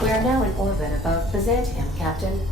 We are now in orbit above Byzantium, Captain.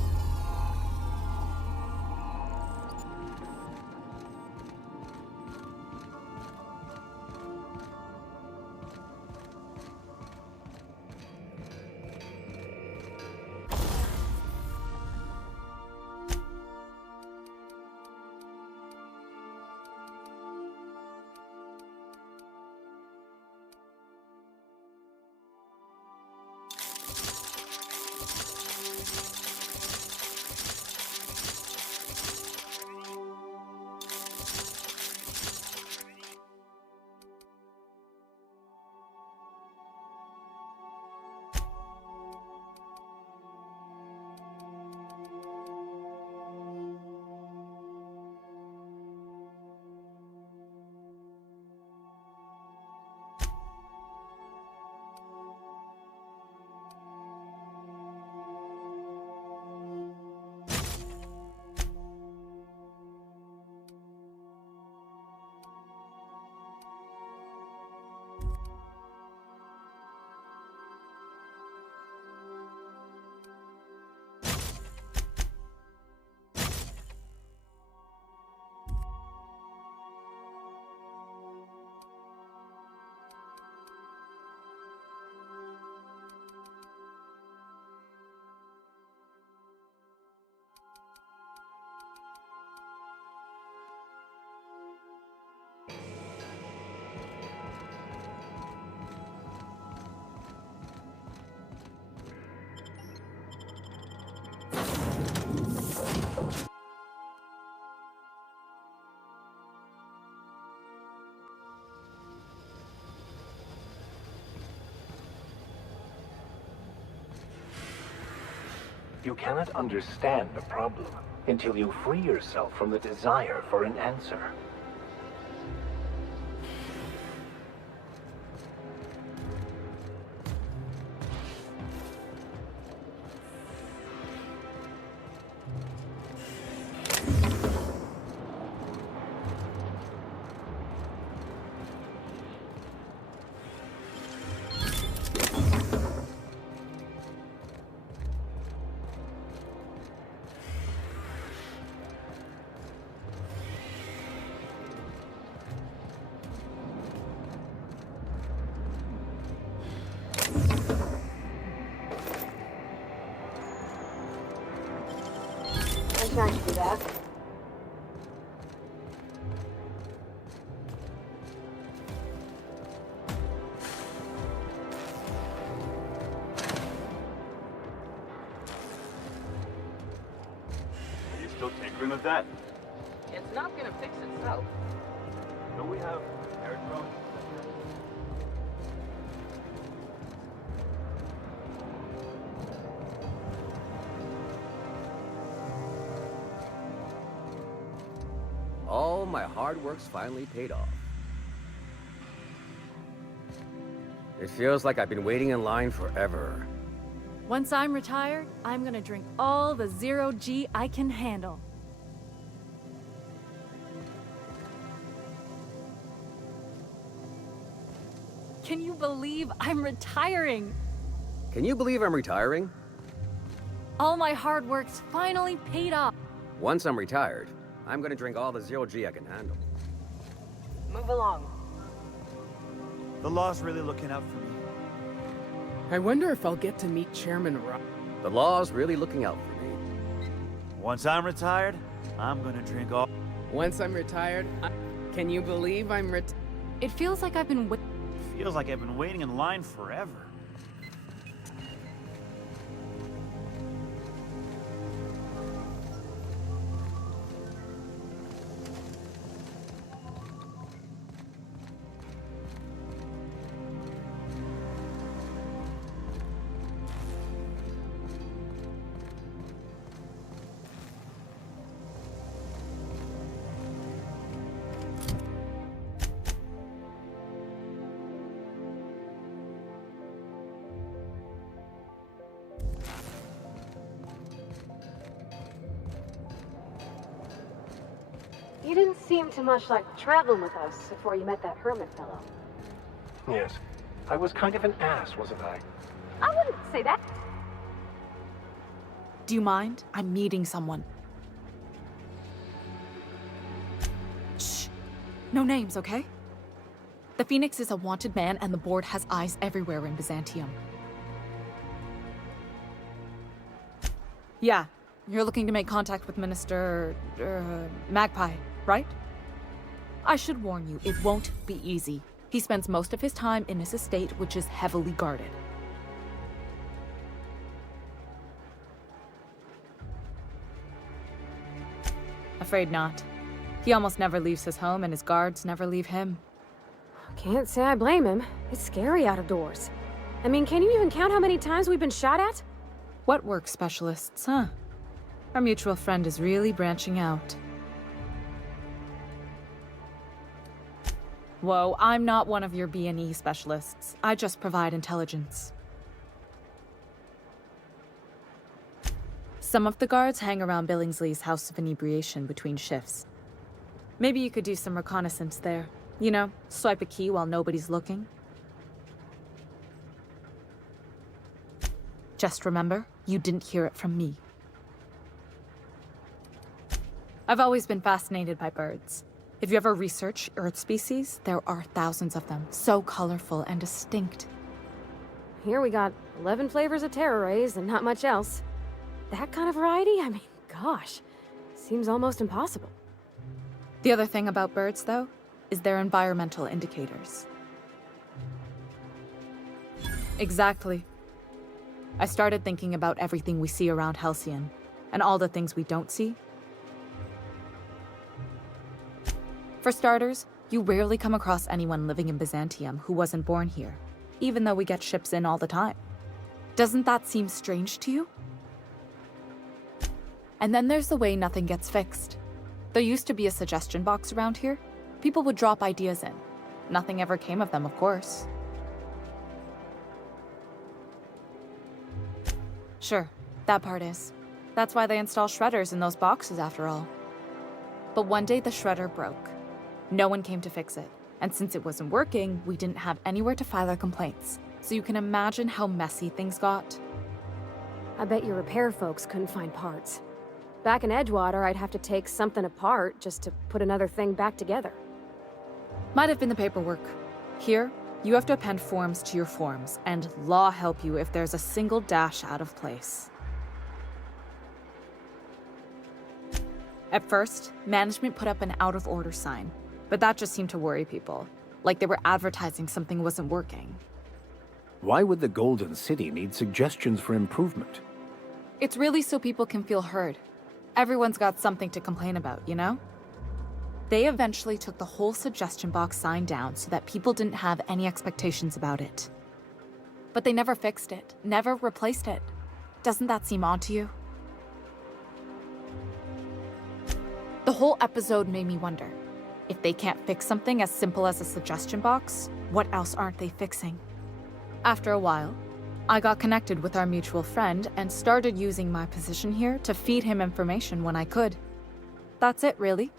You cannot understand the problem until you free yourself from the desire for an answer. I'm trying to do that. Are you still tinkering with that? It's not gonna fix itself. Don't we have air drones? All my hard work's finally paid off. It feels like I've been waiting in line forever. Once I'm retired, I'm gonna drink all the zero G I can handle. Can you believe I'm retiring? Can you believe I'm retiring? All my hard work's finally paid off. Once I'm retired, I'm gonna drink all the zero G I can handle. Move along. The law's really looking out for me. I wonder if I'll get to meet Chairman Rock. The law's really looking out for me. Once I'm retired, I'm gonna drink all... Once I'm retired, can you believe I'm It feels like I've been Feels like I've been waiting in line forever. You didn't seem too much like traveling with us before you met that hermit fellow. Yes. I was kind of an ass, wasn't I? I wouldn't say that. Do you mind? I'm meeting someone. Shh. No names, okay? The Phoenix is a wanted man, and the board has eyes everywhere in Byzantium. Yeah, you're looking to make contact with Minister... Magpie, right? I should warn you, it won't be easy. He spends most of his time in his estate, which is heavily guarded. Afraid not. He almost never leaves his home, and his guards never leave him. Can't say I blame him. It's scary out of doors. I mean, can you even count how many times we've been shot at? What work specialists, huh? Our mutual friend is really branching out. Whoa, I'm not one of your B&E specialists. I just provide intelligence. Some of the guards hang around Billingsley's House of Inebriation between shifts. Maybe you could do some reconnaissance there. You know, swipe a key while nobody's looking. Just remember, you didn't hear it from me. I've always been fascinated by birds. If you ever research Earth species, there are thousands of them, so colorful and distinct. Here we got 11 flavors of terror rays and not much else. That kind of variety? I mean, gosh, seems almost impossible. The other thing about birds, though, is their environmental indicators. Exactly. I started thinking about everything we see around Halcyon, and all the things we don't see. For starters, you rarely come across anyone living in Byzantium who wasn't born here, even though we get ships in all the time. Doesn't that seem strange to you? And then there's the way nothing gets fixed. There used to be a suggestion box around here. People would drop ideas in. Nothing ever came of them, of course. Sure, that part is. That's why they install shredders in those boxes, after all. But one day the shredder broke. No one came to fix it. And since it wasn't working, we didn't have anywhere to file our complaints. So you can imagine how messy things got. I bet your repair folks couldn't find parts. Back in Edgewater, I'd have to take something apart just to put another thing back together. Might have been the paperwork. Here, you have to append forms to your forms, and law help you if there's a single dash out of place. At first, management put up an out-of-order sign, but that just seemed to worry people, like they were advertising something wasn't working. Why would the Golden City need suggestions for improvement? It's really so people can feel heard. Everyone's got something to complain about, you know? They eventually took the whole suggestion box sign down so that people didn't have any expectations about it. But they never fixed it, never replaced it. Doesn't that seem odd to you? The whole episode made me wonder, if they can't fix something as simple as a suggestion box, what else aren't they fixing? After a while, I got connected with our mutual friend and started using my position here to feed him information when I could. That's it, really.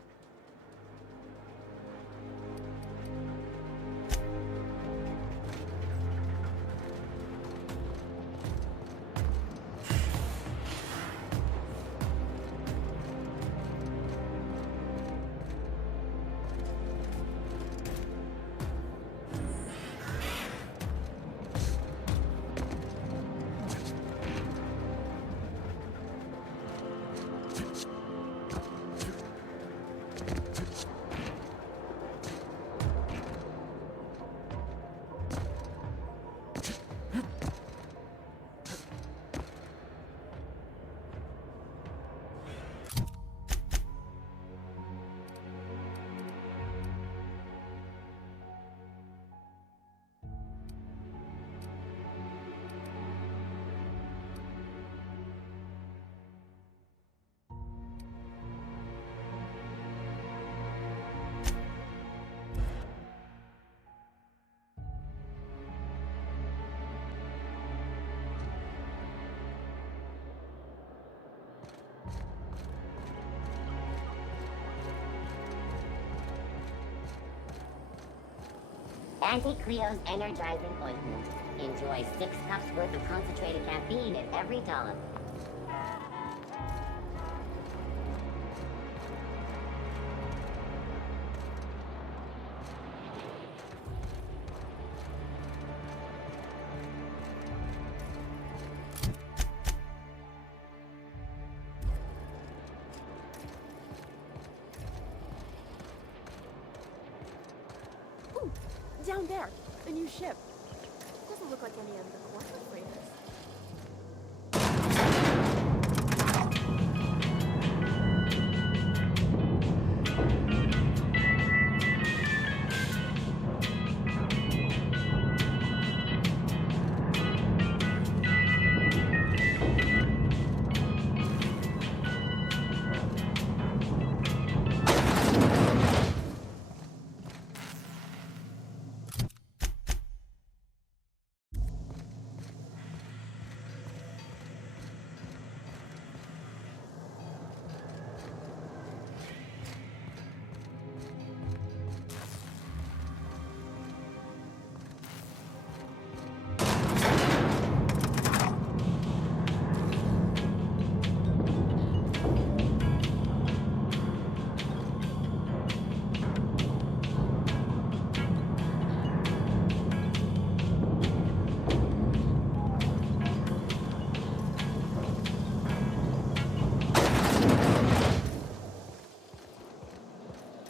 Anti-Creo's energizing ointment. Enjoy 6 cups worth of concentrated caffeine in every dollop. the new ship. Doesn't look like any of the corporate freighters.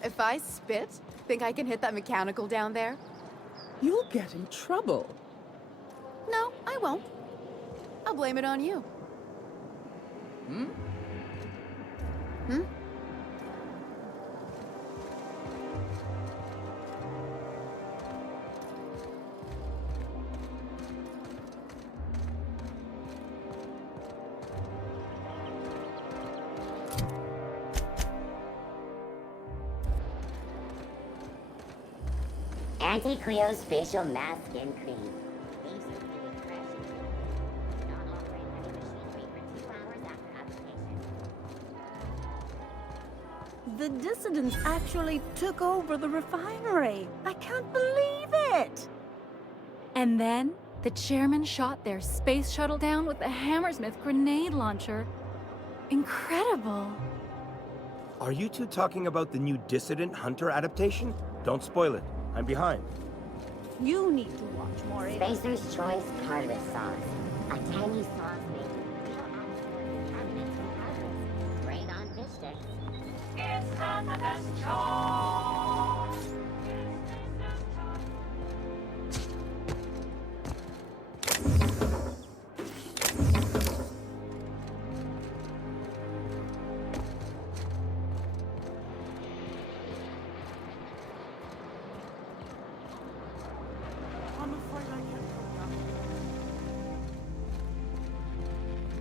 If I spit, think I can hit that mechanical down there? You'll get in trouble. No, I won't. I'll blame it on you. Hmm? Hmm? Anti-cryospatial mask skin cream. Leaves you feeling fresh and clean. Not offering any machine free for 2 hours after application. The dissidents actually took over the refinery. I can't believe it! And then, the chairman shot their space shuttle down with the Hammersmith grenade launcher. Incredible. Are you two talking about the new Dissident Hunter adaptation? Don't spoil it. I'm behind. You need to watch more. Spacer's Choice Tartarus sauce. A tangy sauce made with real atmospheric carbonates from Tartarus. Great on fish sticks. It's not the best choice.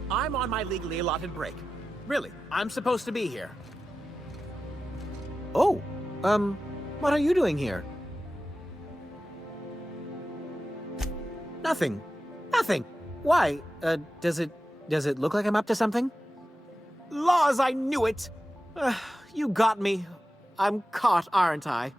I'm on my legally allotted break. Really, I'm supposed to be here. Oh, what are you doing here? Nothing. Nothing. Why? Does it look like I'm up to something? Laws, I knew it! You got me. I'm caught, aren't I?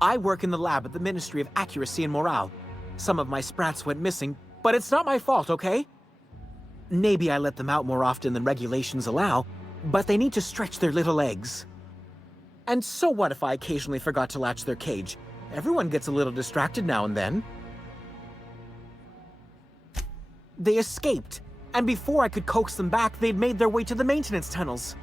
I work in the lab at the Ministry of Accuracy and Morale. Some of my sprats went missing, but it's not my fault, okay? Maybe I let them out more often than regulations allow, but they need to stretch their little legs. And so what if I occasionally forgot to latch their cage? Everyone gets a little distracted now and then. They escaped, and before I could coax them back, they'd made their way to the maintenance tunnels.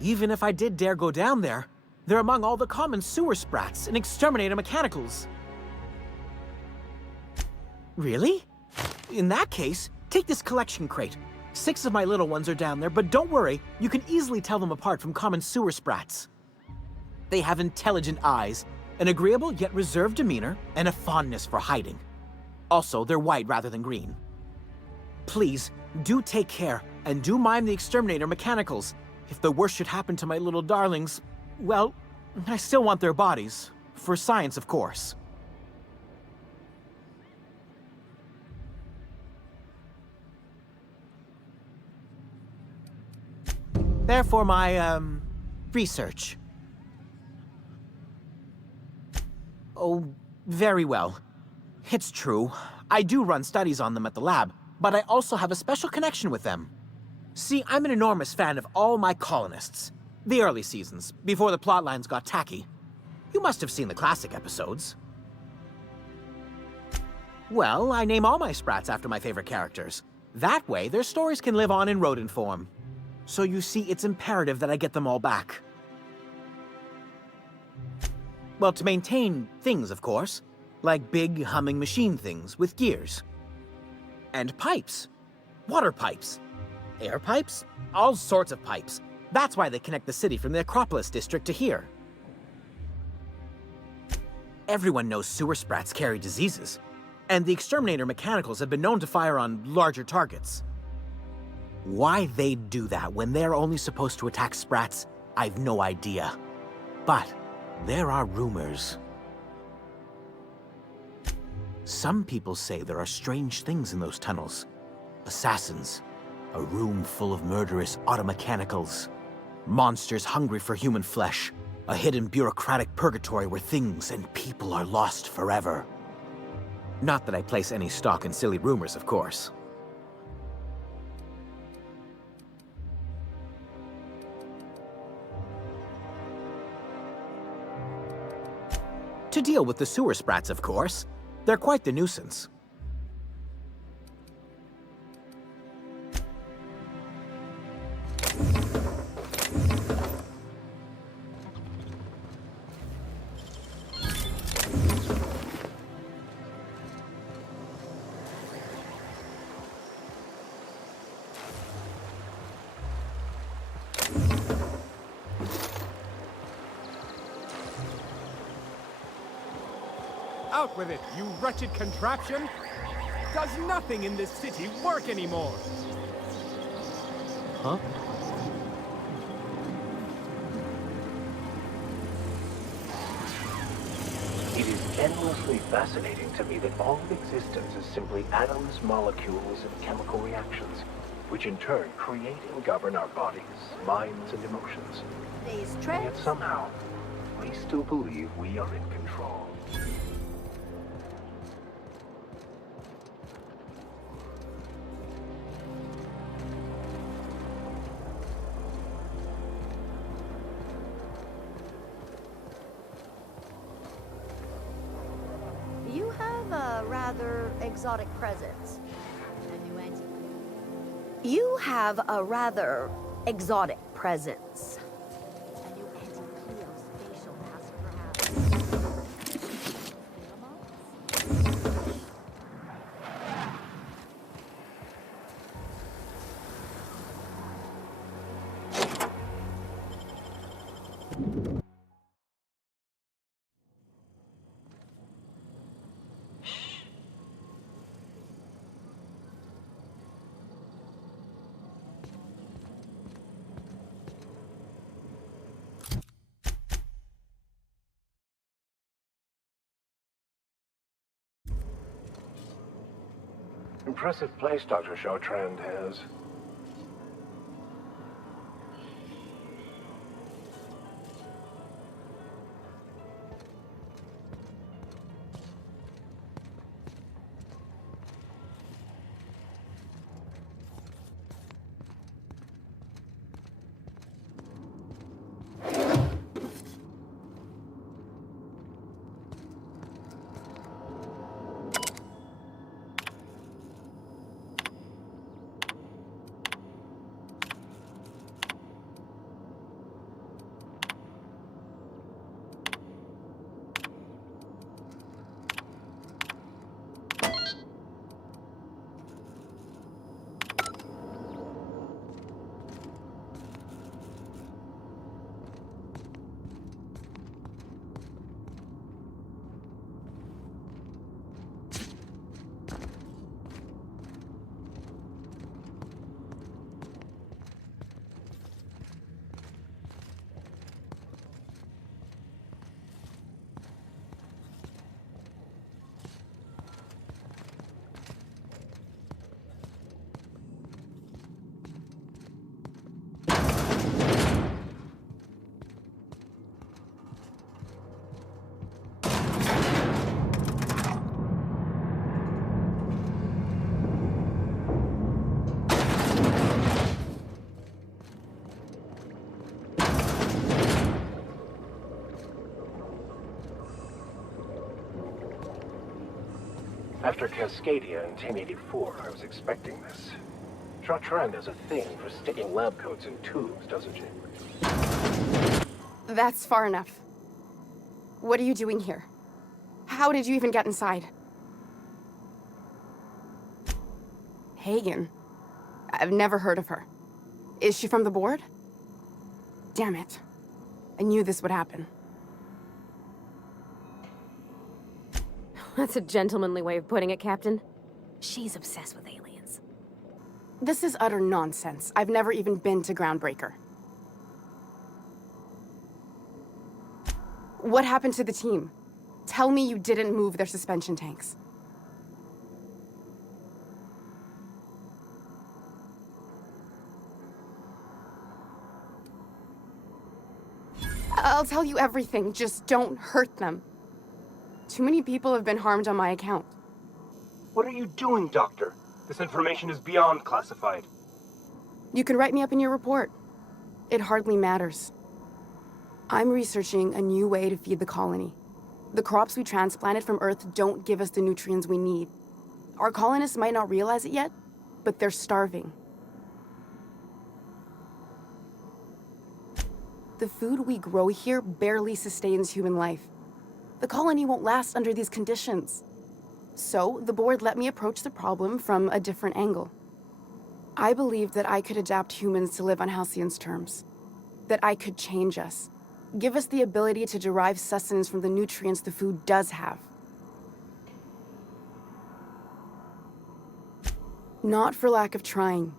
Even if I did dare go down there, they're among all the common sewer sprats and exterminator mechanicals. Really? In that case, take this collection crate. 6 of my little ones are down there, but don't worry, you can easily tell them apart from common sewer sprats. They have intelligent eyes, an agreeable yet reserved demeanor, and a fondness for hiding. Also, they're white rather than green. Please, do take care, and do mind the exterminator mechanicals. If the worst should happen to my little darlings, well, I still want their bodies. For science, of course. Therefore, my, research. Oh, very well. It's true. I do run studies on them at the lab, but I also have a special connection with them. See, I'm an enormous fan of all my colonists. The early seasons, before the plotlines got tacky. You must have seen the classic episodes. Well, I name all my sprats after my favorite characters. That way, their stories can live on in rodent form. So you see, it's imperative that I get them all back. Well, to maintain things, of course. Like big, humming machine things with gears. And pipes. Water pipes. Air pipes. All sorts of pipes. That's why they connect the city from the Acropolis district to here. Everyone knows sewer sprats carry diseases. And the Exterminator mechanicals have been known to fire on larger targets. Why they'd do that when they're only supposed to attack sprats, I've no idea. But there are rumors. Some people say there are strange things in those tunnels. Assassins, a room full of murderous automechanicals, monsters hungry for human flesh, a hidden bureaucratic purgatory where things and people are lost forever. Not that I place any stock in silly rumors, of course. To deal with the sewer sprats, of course. They're quite the nuisance. Out with it, you wretched contraption! Does nothing in this city work anymore? Huh? It is endlessly fascinating to me that all of existence is simply atoms, molecules, and chemical reactions, which in turn create and govern our bodies, minds, and emotions. And yet somehow, we still believe we are in control. You have a rather exotic presence. You have a rather exotic presence. Impressive place Dr. Chartrand has. After Cascadia in 1084, I was expecting this. Chartrand has a thing for sticking lab coats in tubes, doesn't she? That's far enough. What are you doing here? How did you even get inside? Hagen? I've never heard of her. Is she from the board? Damn it. I knew this would happen. That's a gentlemanly way of putting it, Captain. She's obsessed with aliens. This is utter nonsense. I've never even been to Groundbreaker. What happened to the team? Tell me you didn't move their suspension tanks. I'll tell you everything, just don't hurt them. Too many people have been harmed on my account. What are you doing, Doctor? This information is beyond classified. You can write me up in your report. It hardly matters. I'm researching a new way to feed the colony. The crops we transplanted from Earth don't give us the nutrients we need. Our colonists might not realize it yet, but they're starving. The food we grow here barely sustains human life. The colony won't last under these conditions. So, the board let me approach the problem from a different angle. I believed that I could adapt humans to live on Halcyon's terms. That I could change us. Give us the ability to derive sustenance from the nutrients the food does have. Not for lack of trying.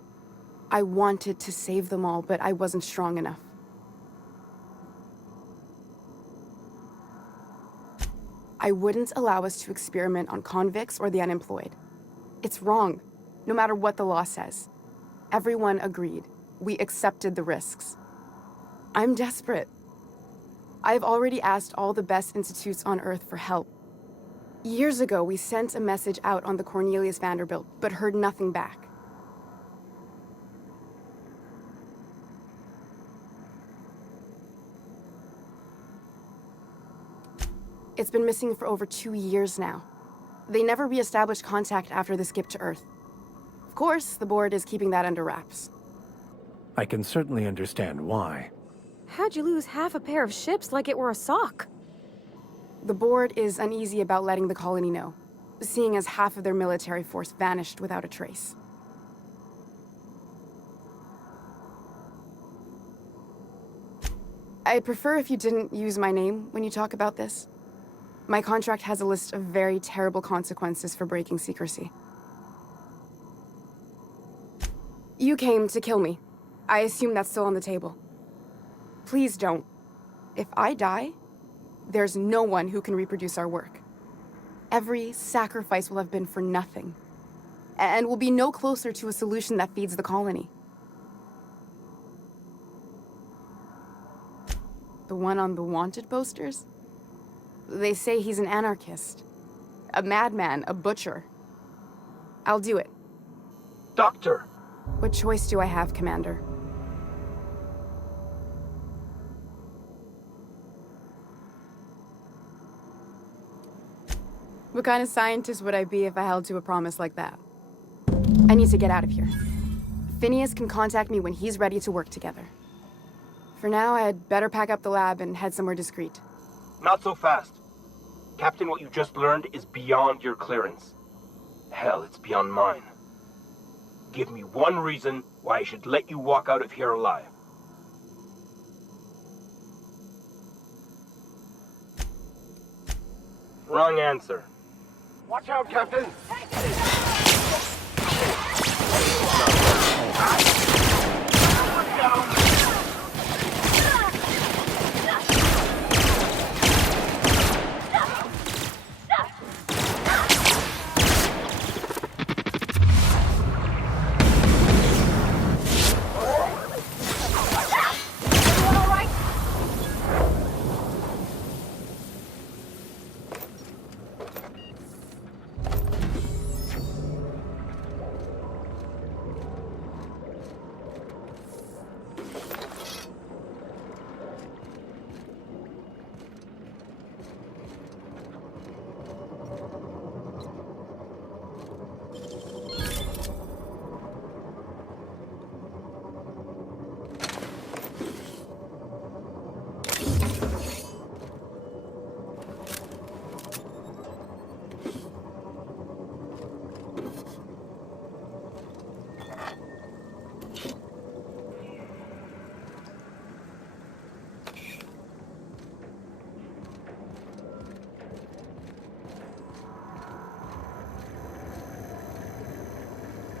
I wanted to save them all, but I wasn't strong enough. I wouldn't allow us to experiment on convicts or the unemployed. It's wrong, no matter what the law says. Everyone agreed. We accepted the risks. I'm desperate. I've already asked all the best institutes on Earth for help. Years ago, we sent a message out on the Cornelius Vanderbilt, but heard nothing back. It's been missing for over 2 years now. They never re-established contact after the skip to Earth. Of course, the board is keeping that under wraps. I can certainly understand why. How'd you lose half a pair of ships like it were a sock? The board is uneasy about letting the colony know, seeing as half of their military force vanished without a trace. I'd prefer if you didn't use my name when you talk about this. My contract has a list of very terrible consequences for breaking secrecy. You came to kill me. I assume that's still on the table. Please don't. If I die, there's no one who can reproduce our work. Every sacrifice will have been for nothing. And we'll be no closer to a solution that feeds the colony. The one on the wanted posters? They say he's an anarchist. A madman, a butcher. I'll do it. Doctor! What choice do I have, Commander? What kind of scientist would I be if I held to a promise like that? I need to get out of here. Phineas can contact me when he's ready to work together. For now, I'd better pack up the lab and head somewhere discreet. Not so fast. Captain, what you just learned is beyond your clearance. Hell, it's beyond mine. Give me one reason why I should let you walk out of here alive. Wrong answer. Watch out, Captain!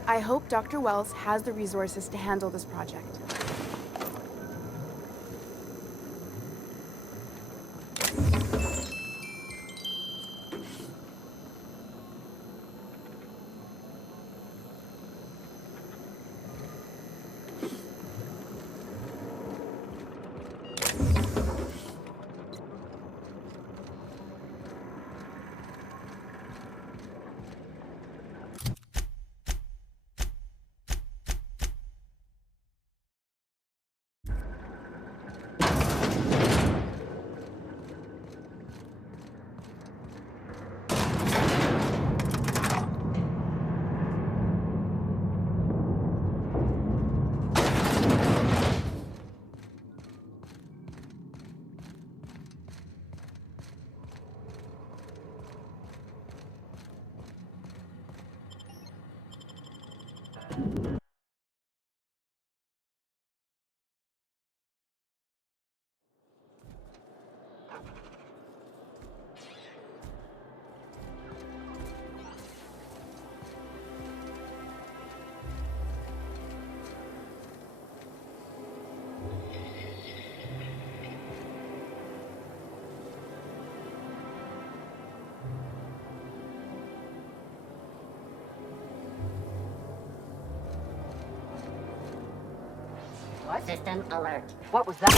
I hope Dr. Wells has the resources to handle this project. System alert. What was that?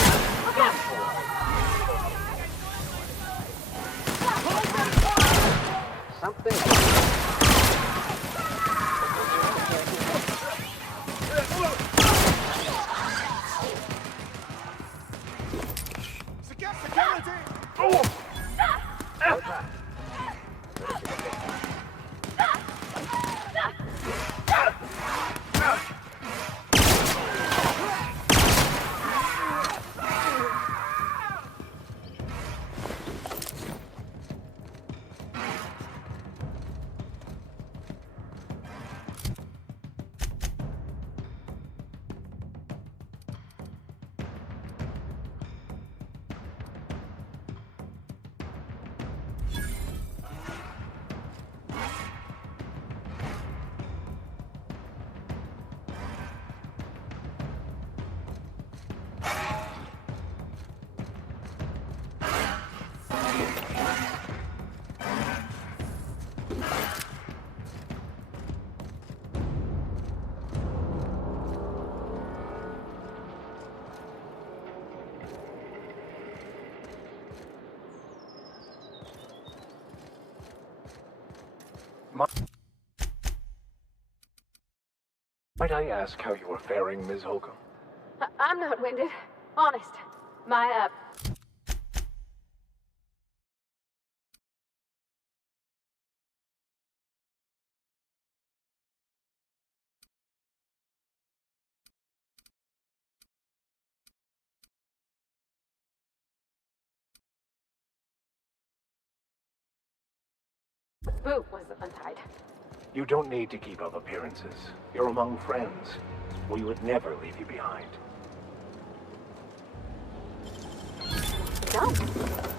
Might I ask how you are faring, Ms. Holcomb? I'm not winded. Honest. My, boot was untied. You don't need to keep up appearances. You're among friends. We would never leave you behind. Don't.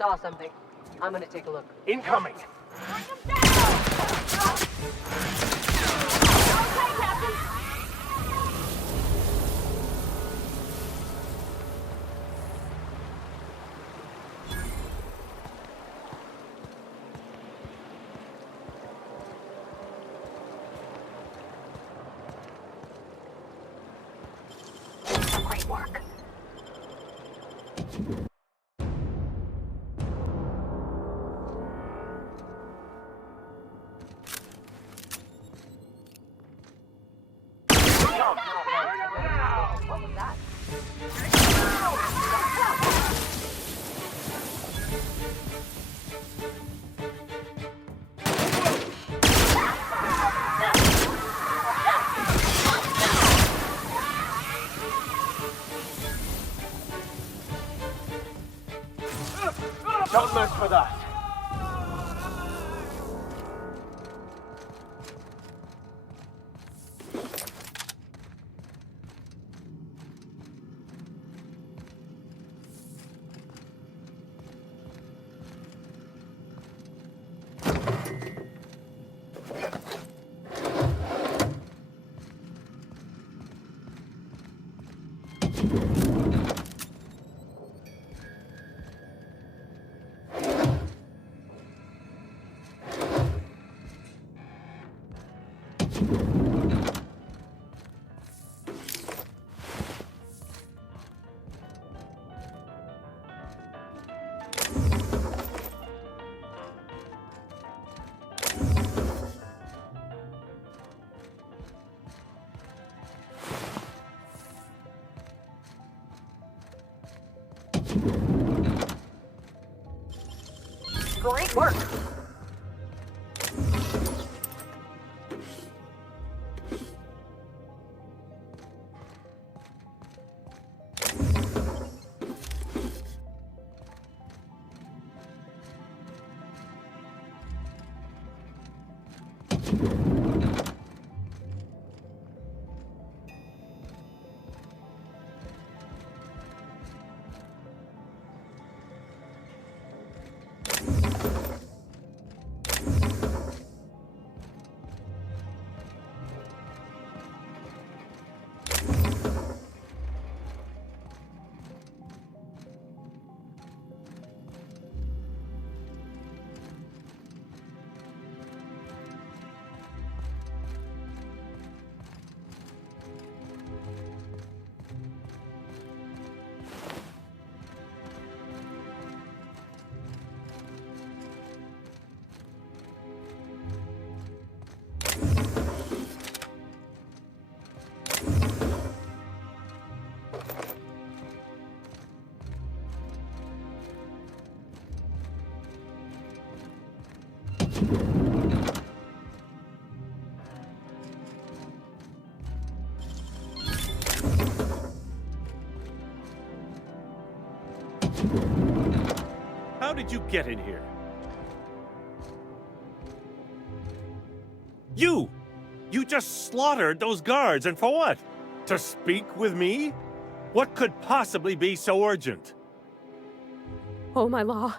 Saw something. I'm gonna take a look. Incoming! Don't mess with us. Great work. How did you get in here? You! You just slaughtered those guards, and for what? To speak with me? What could possibly be so urgent? Oh, my law.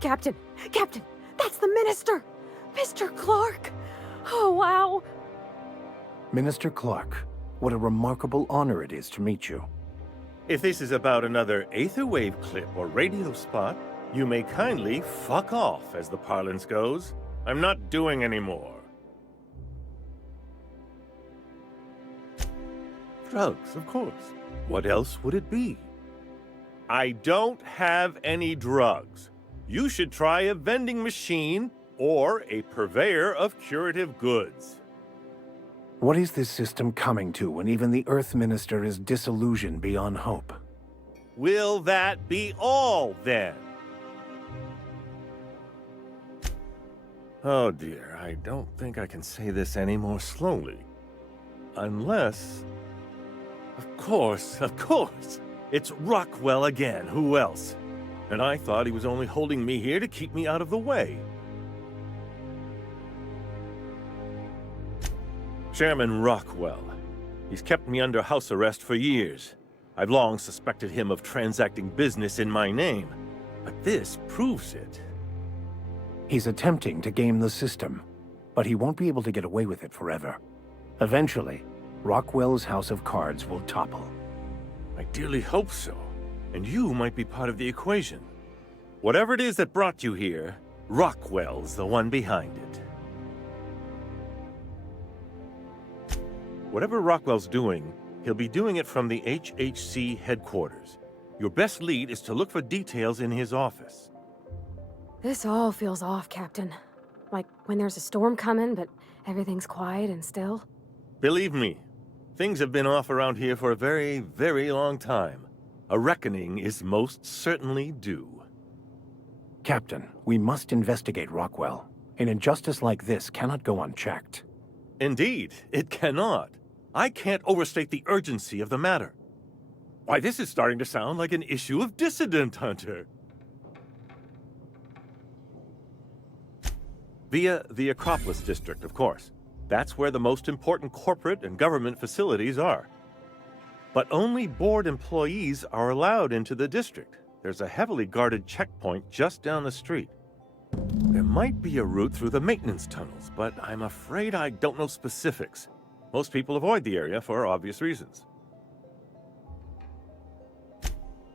Captain! Captain! That's the minister! Mr. Clark! Oh, wow! Minister Clark, what a remarkable honor it is to meet you. If this is about another Aetherwave clip or radio spot, you may kindly fuck off, as the parlance goes. I'm not doing any more. Drugs, of course. What else would it be? I don't have any drugs. You should try a vending machine or a purveyor of curative goods. What is this system coming to when even the Earth Minister is disillusioned beyond hope? Will that be all, then? Oh dear, I don't think I can say this any more slowly. Unless... Of course, it's Rockwell again, who else? And I thought he was only holding me here to keep me out of the way. Chairman Rockwell. He's kept me under house arrest for years. I've long suspected him of transacting business in my name, but this proves it. He's attempting to game the system, but he won't be able to get away with it forever. Eventually, Rockwell's house of cards will topple. I dearly hope so, and you might be part of the equation. Whatever it is that brought you here, Rockwell's the one behind it. Whatever Rockwell's doing, he'll be doing it from the HHC headquarters. Your best lead is to look for details in his office. This all feels off, Captain. Like when there's a storm coming, but everything's quiet and still. Believe me, things have been off around here for a very, very long time. A reckoning is most certainly due. Captain, we must investigate Rockwell. An injustice like this cannot go unchecked. Indeed, it cannot. I can't overstate the urgency of the matter. Why, this is starting to sound like an issue of Dissident Hunter. Via the Acropolis District, of course. That's where the most important corporate and government facilities are. But only board employees are allowed into the district. There's a heavily guarded checkpoint just down the street. There might be a route through the maintenance tunnels, but I'm afraid I don't know specifics. Most people avoid the area for obvious reasons.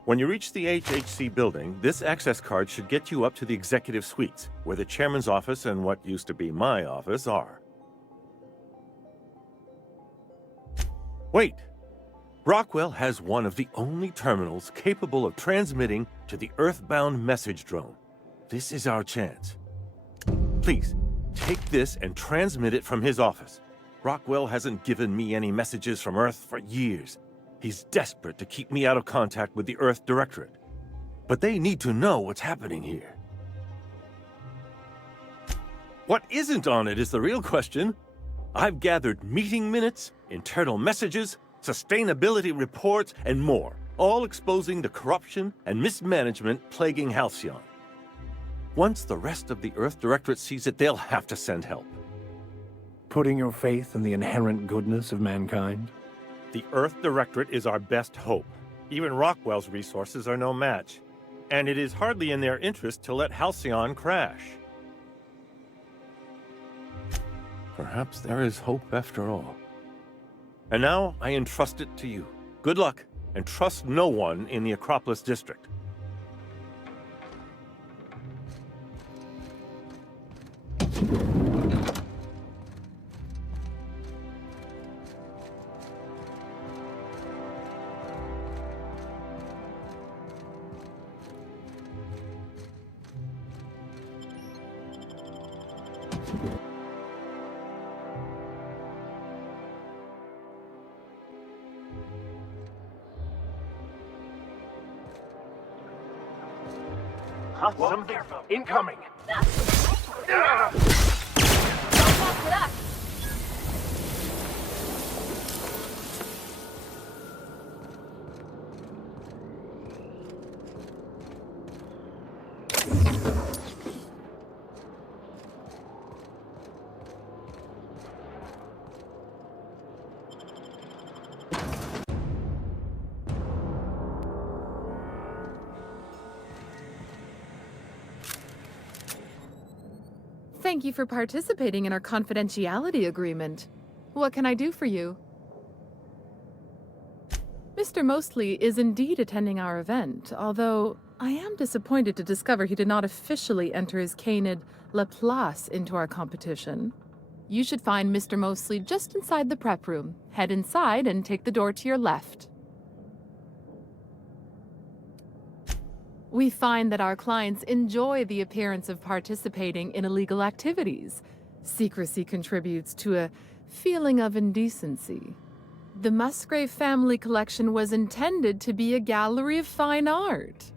When you reach the HHC building, this access card should get you up to the executive suites, where the chairman's office and what used to be my office are. Wait! Rockwell has one of the only terminals capable of transmitting to the Earthbound message drone. This is our chance. Please, take this and transmit it from his office. Rockwell hasn't given me any messages from Earth for years. He's desperate to keep me out of contact with the Earth Directorate. But they need to know what's happening here. What isn't on it is the real question. I've gathered meeting minutes, internal messages, sustainability reports, and more, all exposing the corruption and mismanagement plaguing Halcyon. Once the rest of the Earth Directorate sees it, they'll have to send help. Putting your faith in the inherent goodness of mankind? The Earth Directorate is our best hope. Even Rockwell's resources are no match. And it is hardly in their interest to let Halcyon crash. Perhaps there is hope after all. And now I entrust it to you. Good luck, and trust no one in the Acropolis District. Some there. Incoming! Thank you for participating in our confidentiality agreement. What can I do for you? Mr. Mostly is indeed attending our event, although I am disappointed to discover he did not officially enter his canid Laplace into our competition. You should find Mr. Mostly just inside the prep room. Head inside and take the door to your left. We find that our clients enjoy the appearance of participating in illegal activities. Secrecy contributes to a feeling of indecency. The Musgrave family collection was intended to be a gallery of fine art.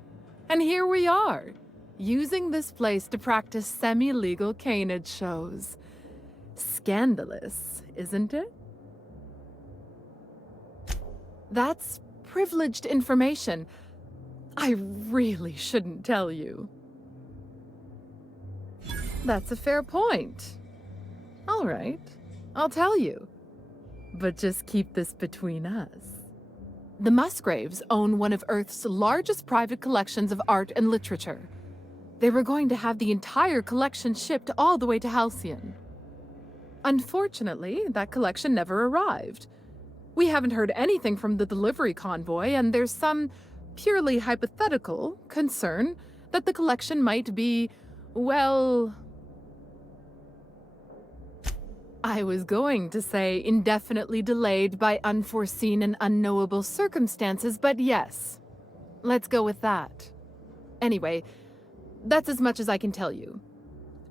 And here we are, using this place to practice semi-legal canid shows. Scandalous, isn't it? That's privileged information. I really shouldn't tell you. That's a fair point. All right, I'll tell you. But just keep this between us. The Musgraves own one of Earth's largest private collections of art and literature. They were going to have the entire collection shipped all the way to Halcyon. Unfortunately, that collection never arrived. We haven't heard anything from the delivery convoy, and there's some purely hypothetical concern that the collection might be, well, I was going to say indefinitely delayed by unforeseen and unknowable circumstances, but yes, let's go with that. Anyway, that's as much as I can tell you.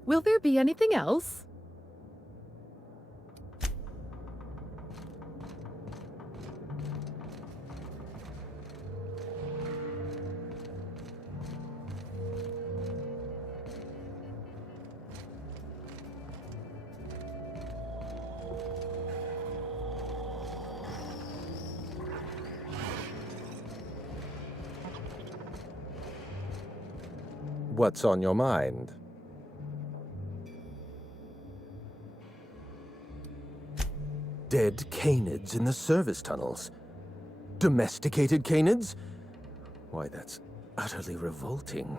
Will there be anything else? What's on your mind? Dead canids in the service tunnels. Domesticated canids? Why, that's utterly revolting.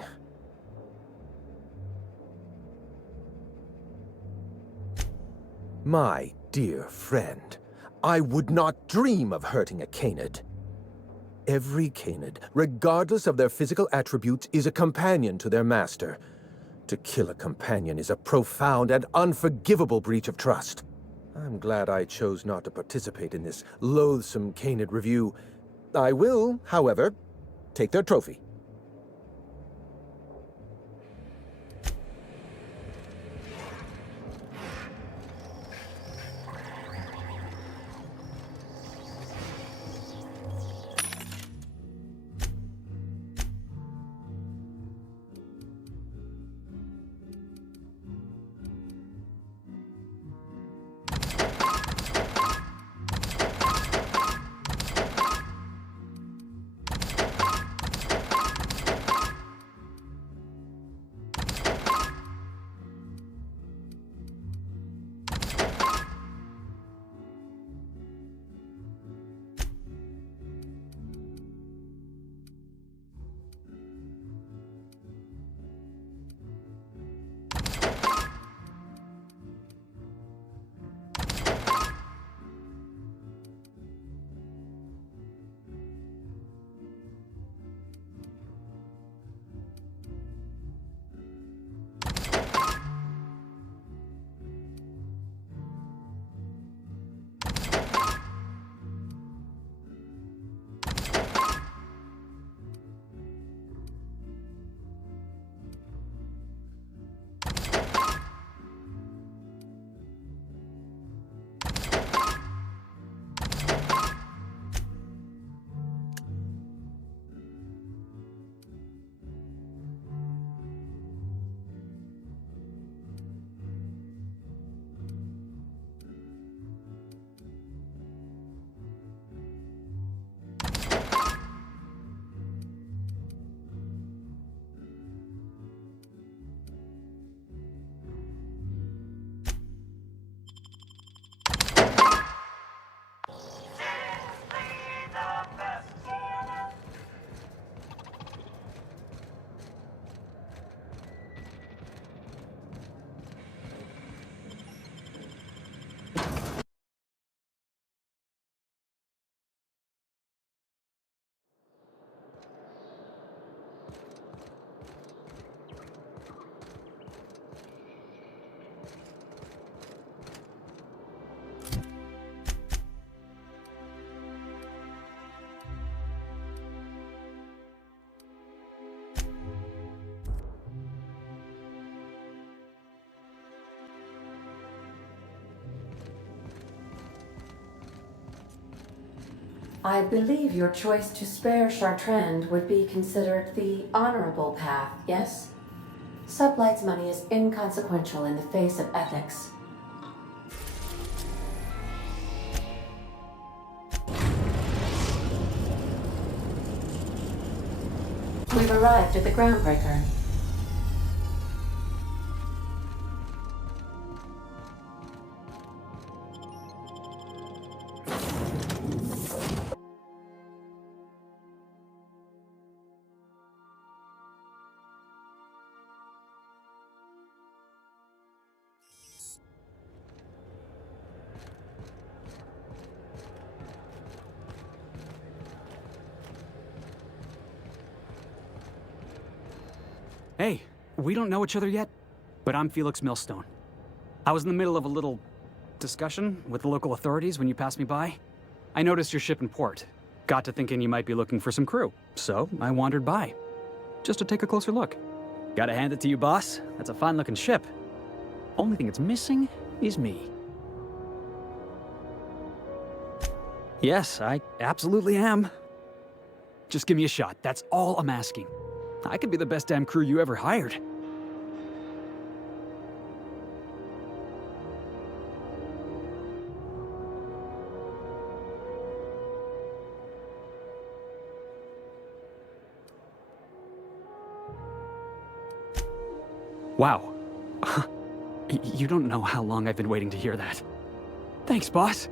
My dear friend, I would not dream of hurting a canid. Every canid, regardless of their physical attributes, is a companion to their master. To kill a companion is a profound and unforgivable breach of trust. I'm glad I chose not to participate in this loathsome canid review. I will, however, take their trophy. I believe your choice to spare Chartrand would be considered the honorable path, yes? Sublight's money is inconsequential in the face of ethics. We've arrived at the Groundbreaker. Hey, we don't know each other yet, but I'm Felix Millstone. I was in the middle of a little discussion with the local authorities when you passed me by. I noticed your ship in port. Got to thinking you might be looking for some crew, so I wandered by, just to take a closer look. Gotta hand it to you, boss. That's a fine-looking ship. Only thing it's missing is me. Yes, I absolutely am. Just give me a shot, that's all I'm asking. I could be the best damn crew you ever hired. Wow. You don't know how long I've been waiting to hear that. Thanks, boss.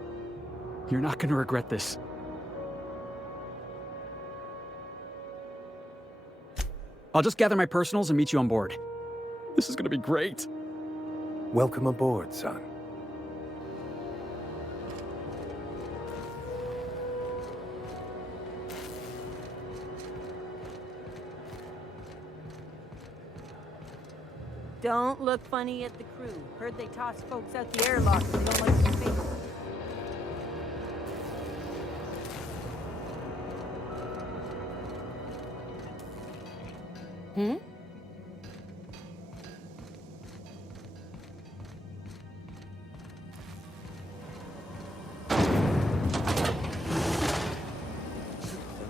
You're not gonna regret this. I'll just gather my personals and meet you on board. This is gonna be great. Welcome aboard, son. Don't look funny at the crew. Heard they toss folks out the airlock who don't like the space. Hmm?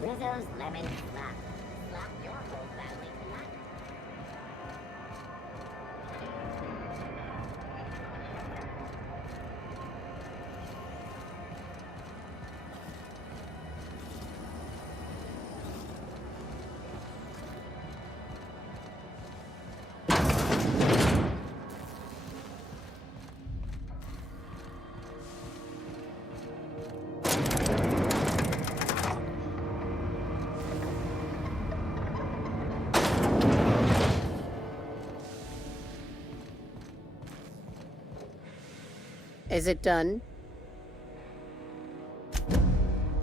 Rizzo's lemon slap. Slap your whole family tonight. Is it done?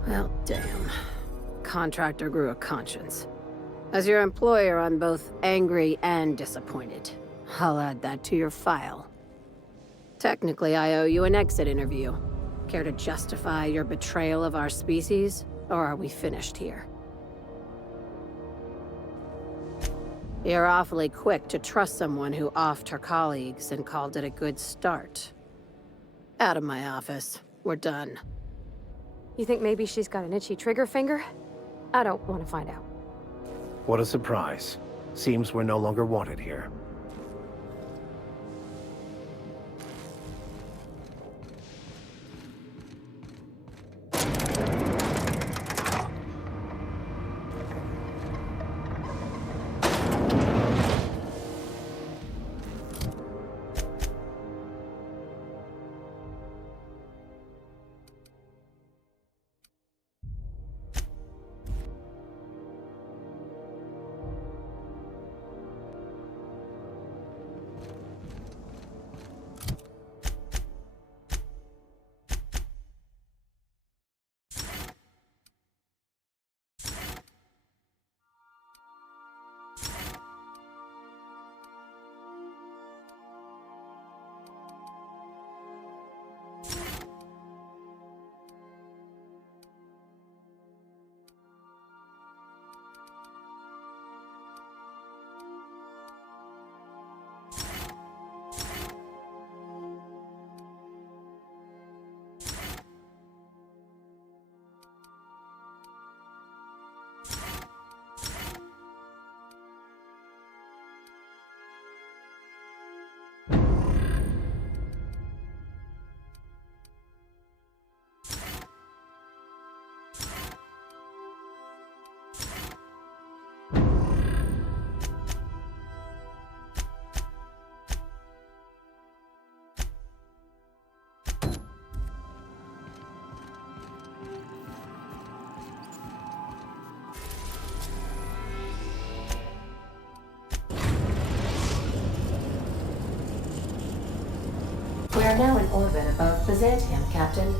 Well, damn. Contractor grew a conscience. As your employer, I'm both angry and disappointed. I'll add that to your file. Technically, I owe you an exit interview. Care to justify your betrayal of our species, or are we finished here? You're awfully quick to trust someone who offed her colleagues and called it a good start. Out of my office. We're done. You think maybe she's got an itchy trigger finger? I don't want to find out. What a surprise. Seems we're no longer wanted here. We are now in orbit above Byzantium, Captain.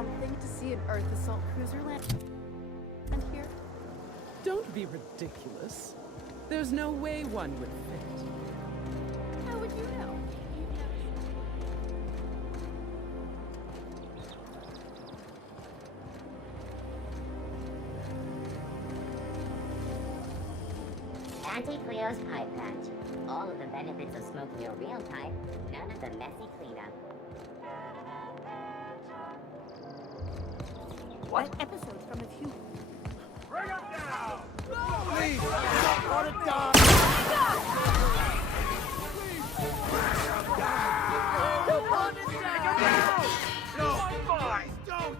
something to see an Earth assault cruiser land here? Don't be ridiculous. There's no way one would fit. How would you know? Auntie Cleo's pipe patch. All of the benefits of smoking a real pipe, none of the messy cleanup. What episodes from a few? Bring him down! Please, don't want it down! Don't want it down! No, fine! Don't!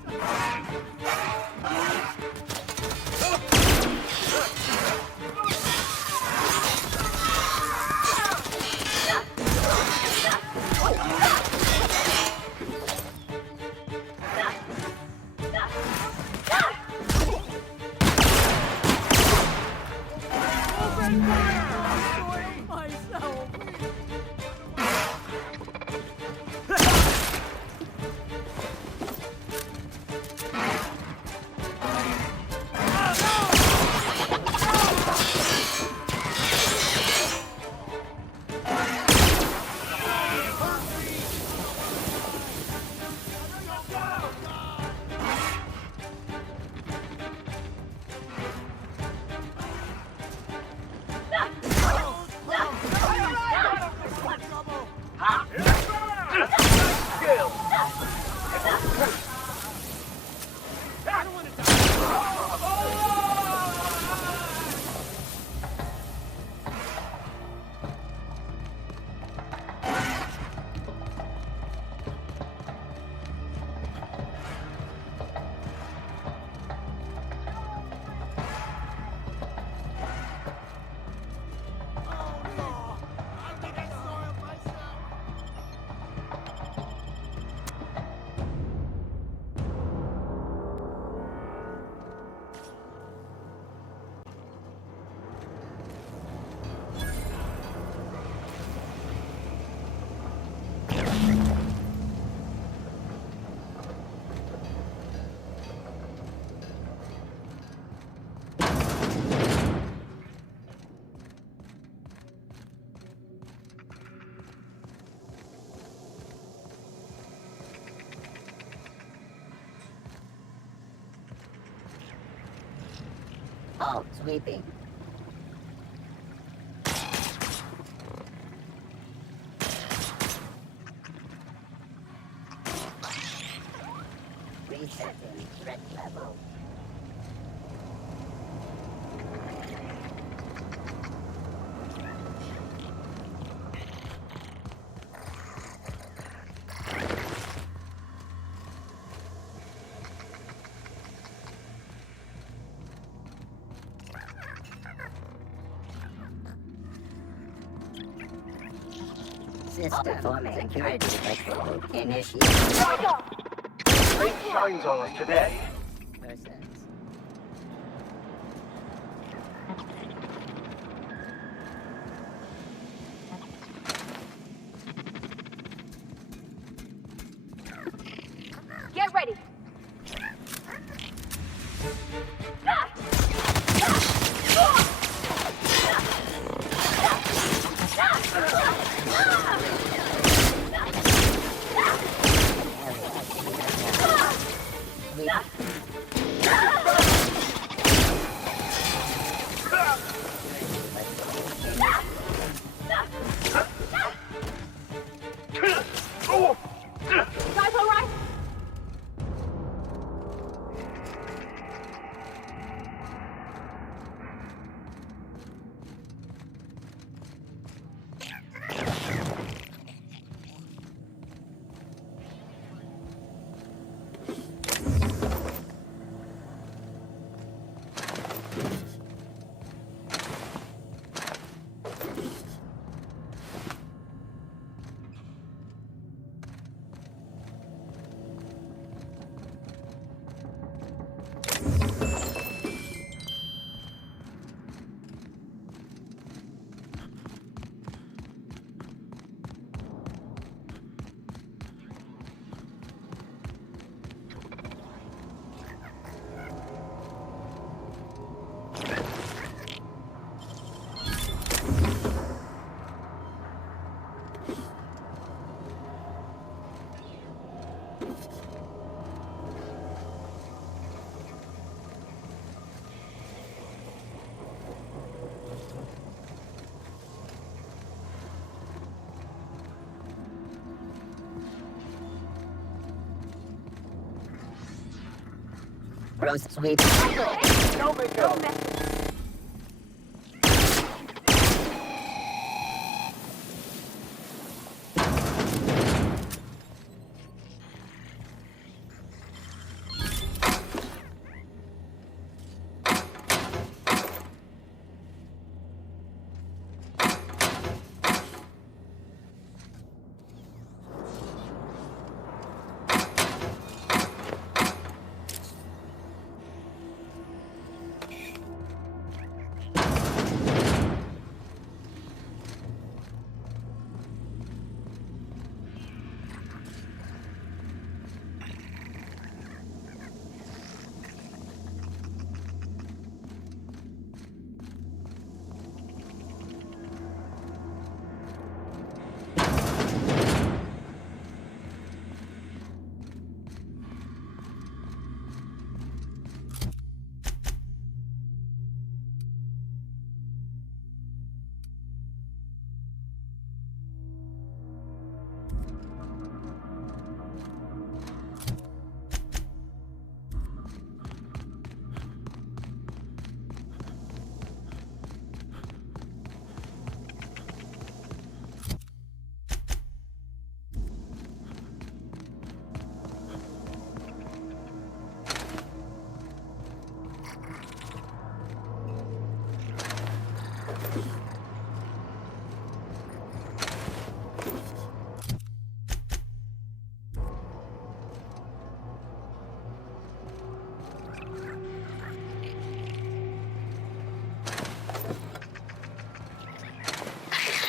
Oh, sweeping. Resetting threat level. System security control initiated. Fate shines on us today. Get ready. Roast sweet. Don't make go.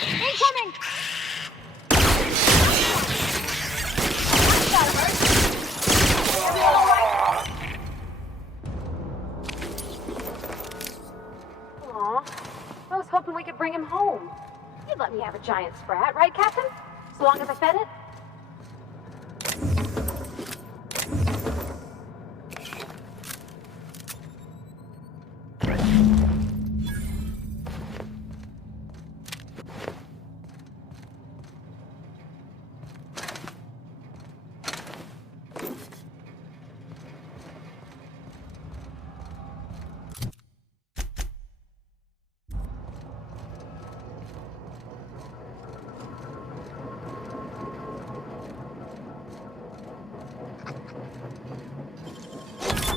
Incoming! Aw, I was hoping we could bring him home. You'd let me have a giant sprat, right, Captain? So long as I fed it?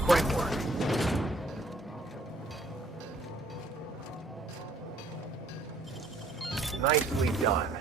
Great work. Nicely done.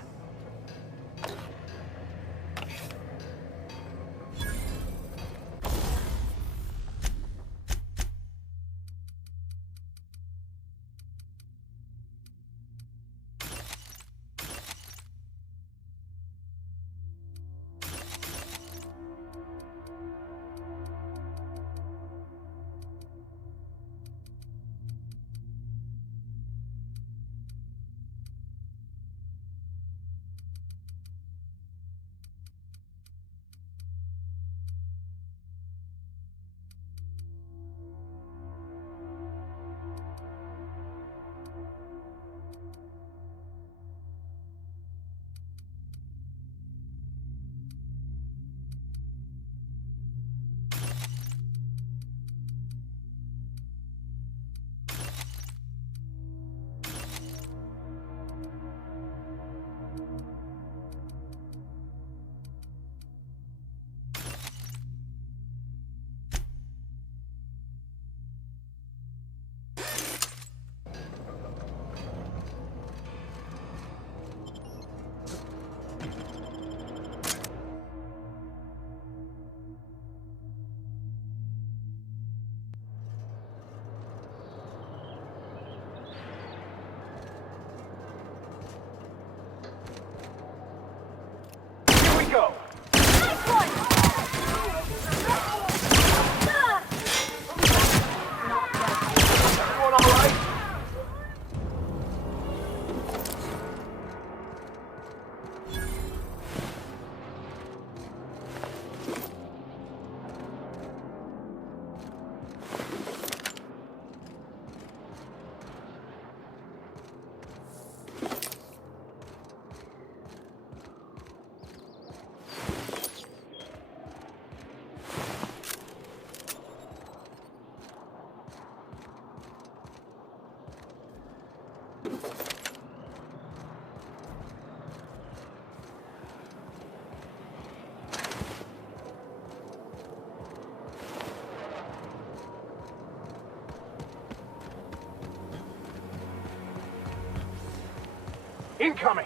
Incoming!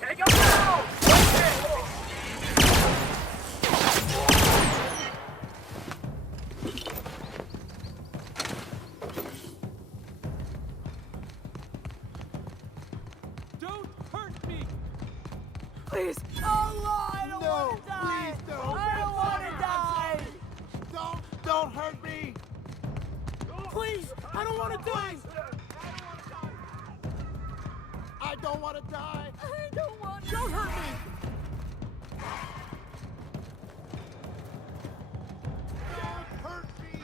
Take him down! Don't hurt me! Please! Allah, I don't No, want to die! please don't! I don't want to die! Don't hurt me! Please! I don't want to die! I don't want to die! I don't want to. Don't hurt me! Don't hurt me!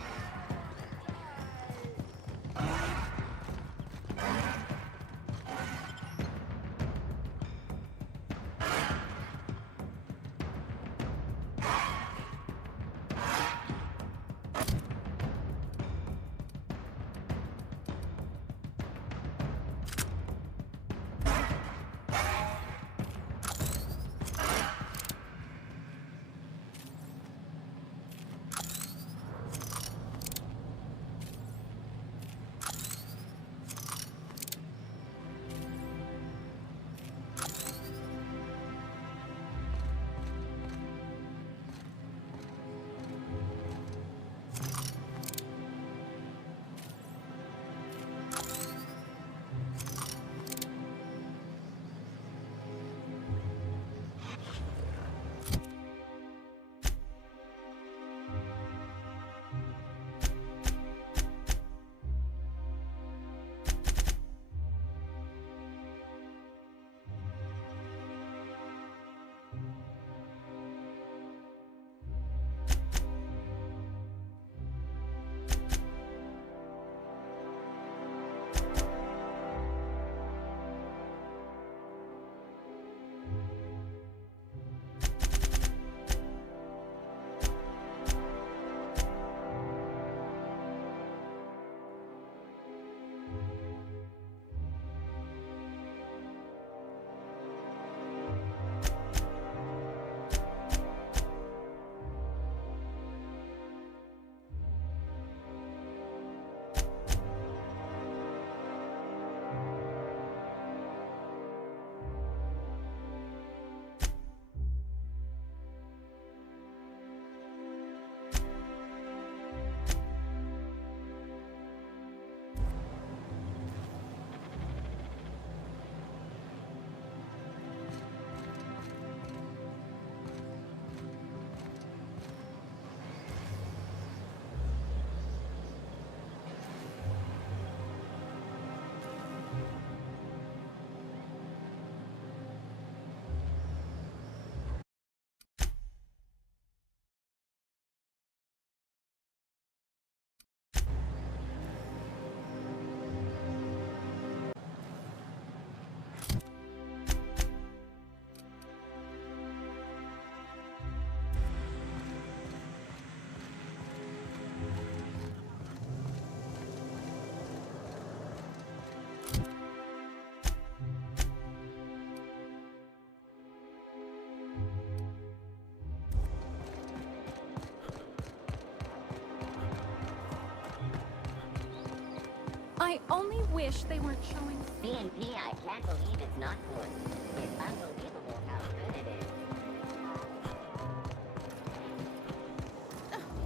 I only wish they weren't showing... B&B, I can't believe it's not good. It's unbelievable how good it is.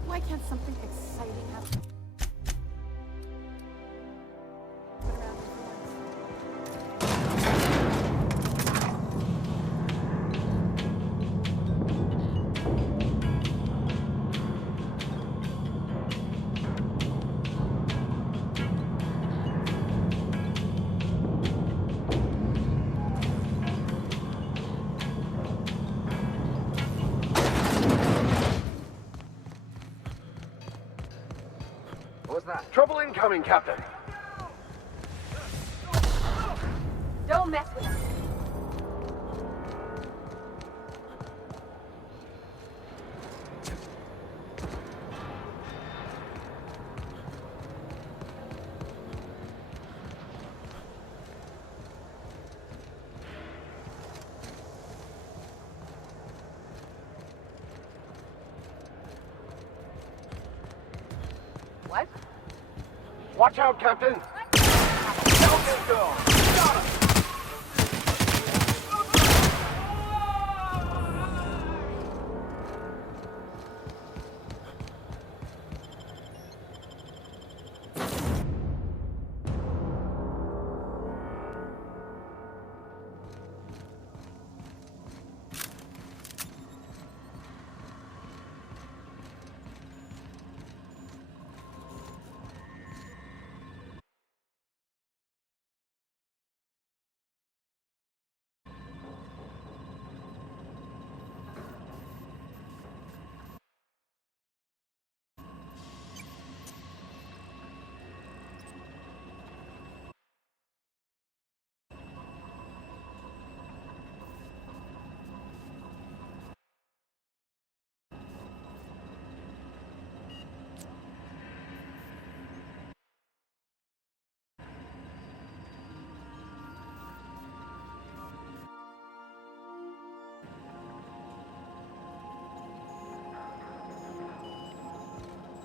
Why can't something exciting happen? Trouble incoming, Captain. Don't mess with us. What? Watch out, Captain! Down this girl! Got him!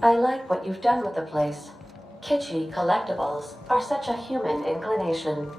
I like what you've done with the place. Kitschy collectibles are such a human inclination.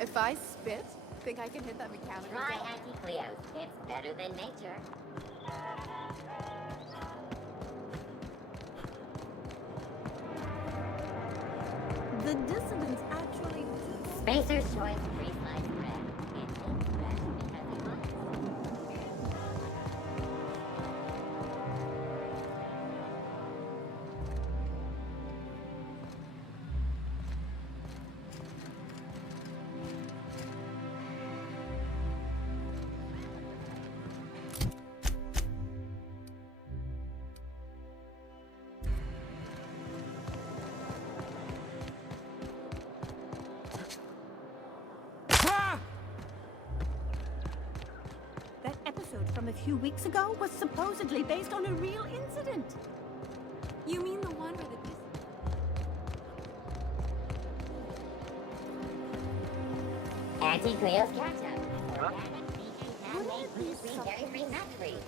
If I spit, think I can hit that mechanical? Try Anti-Cleos. It's better than nature. The dissidents actually do. Spacer's choice free-sliced bread. It's fresh because it was. That episode from a few weeks ago was supposedly based on a real incident. You mean the one where the Anti-Cleos ketchup. Organic, vegan, handmade, gluten-free, dairy-free, nut-free.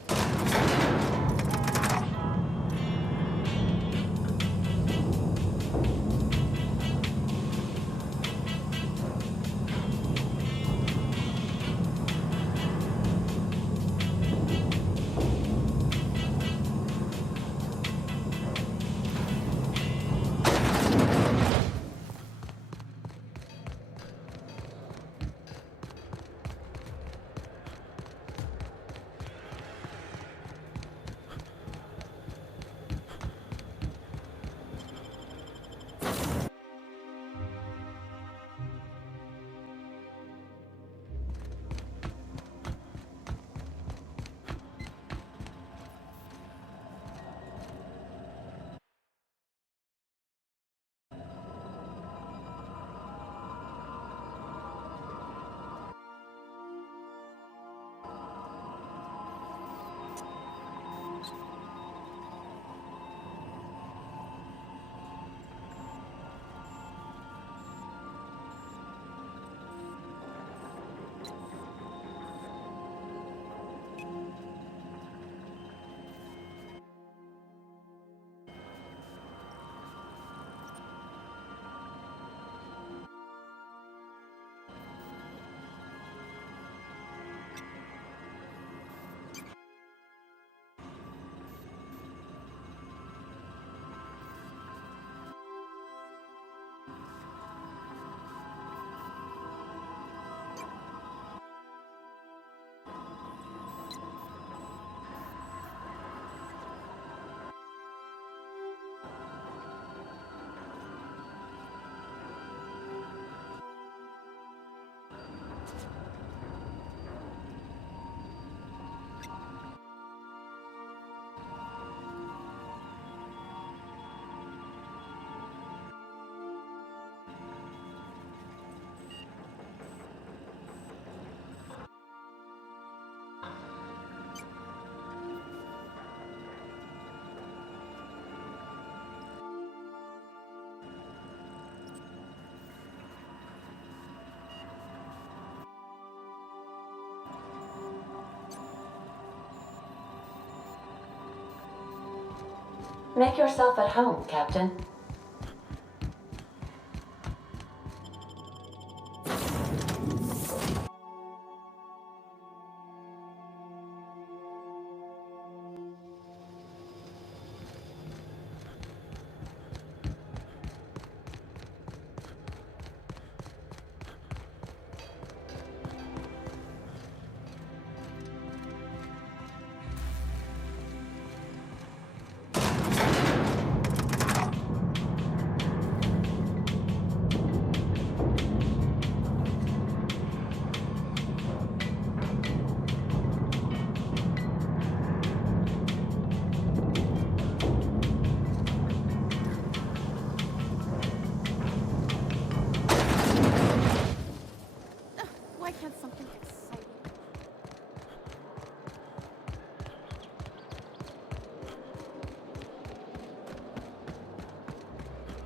Make yourself at home, Captain.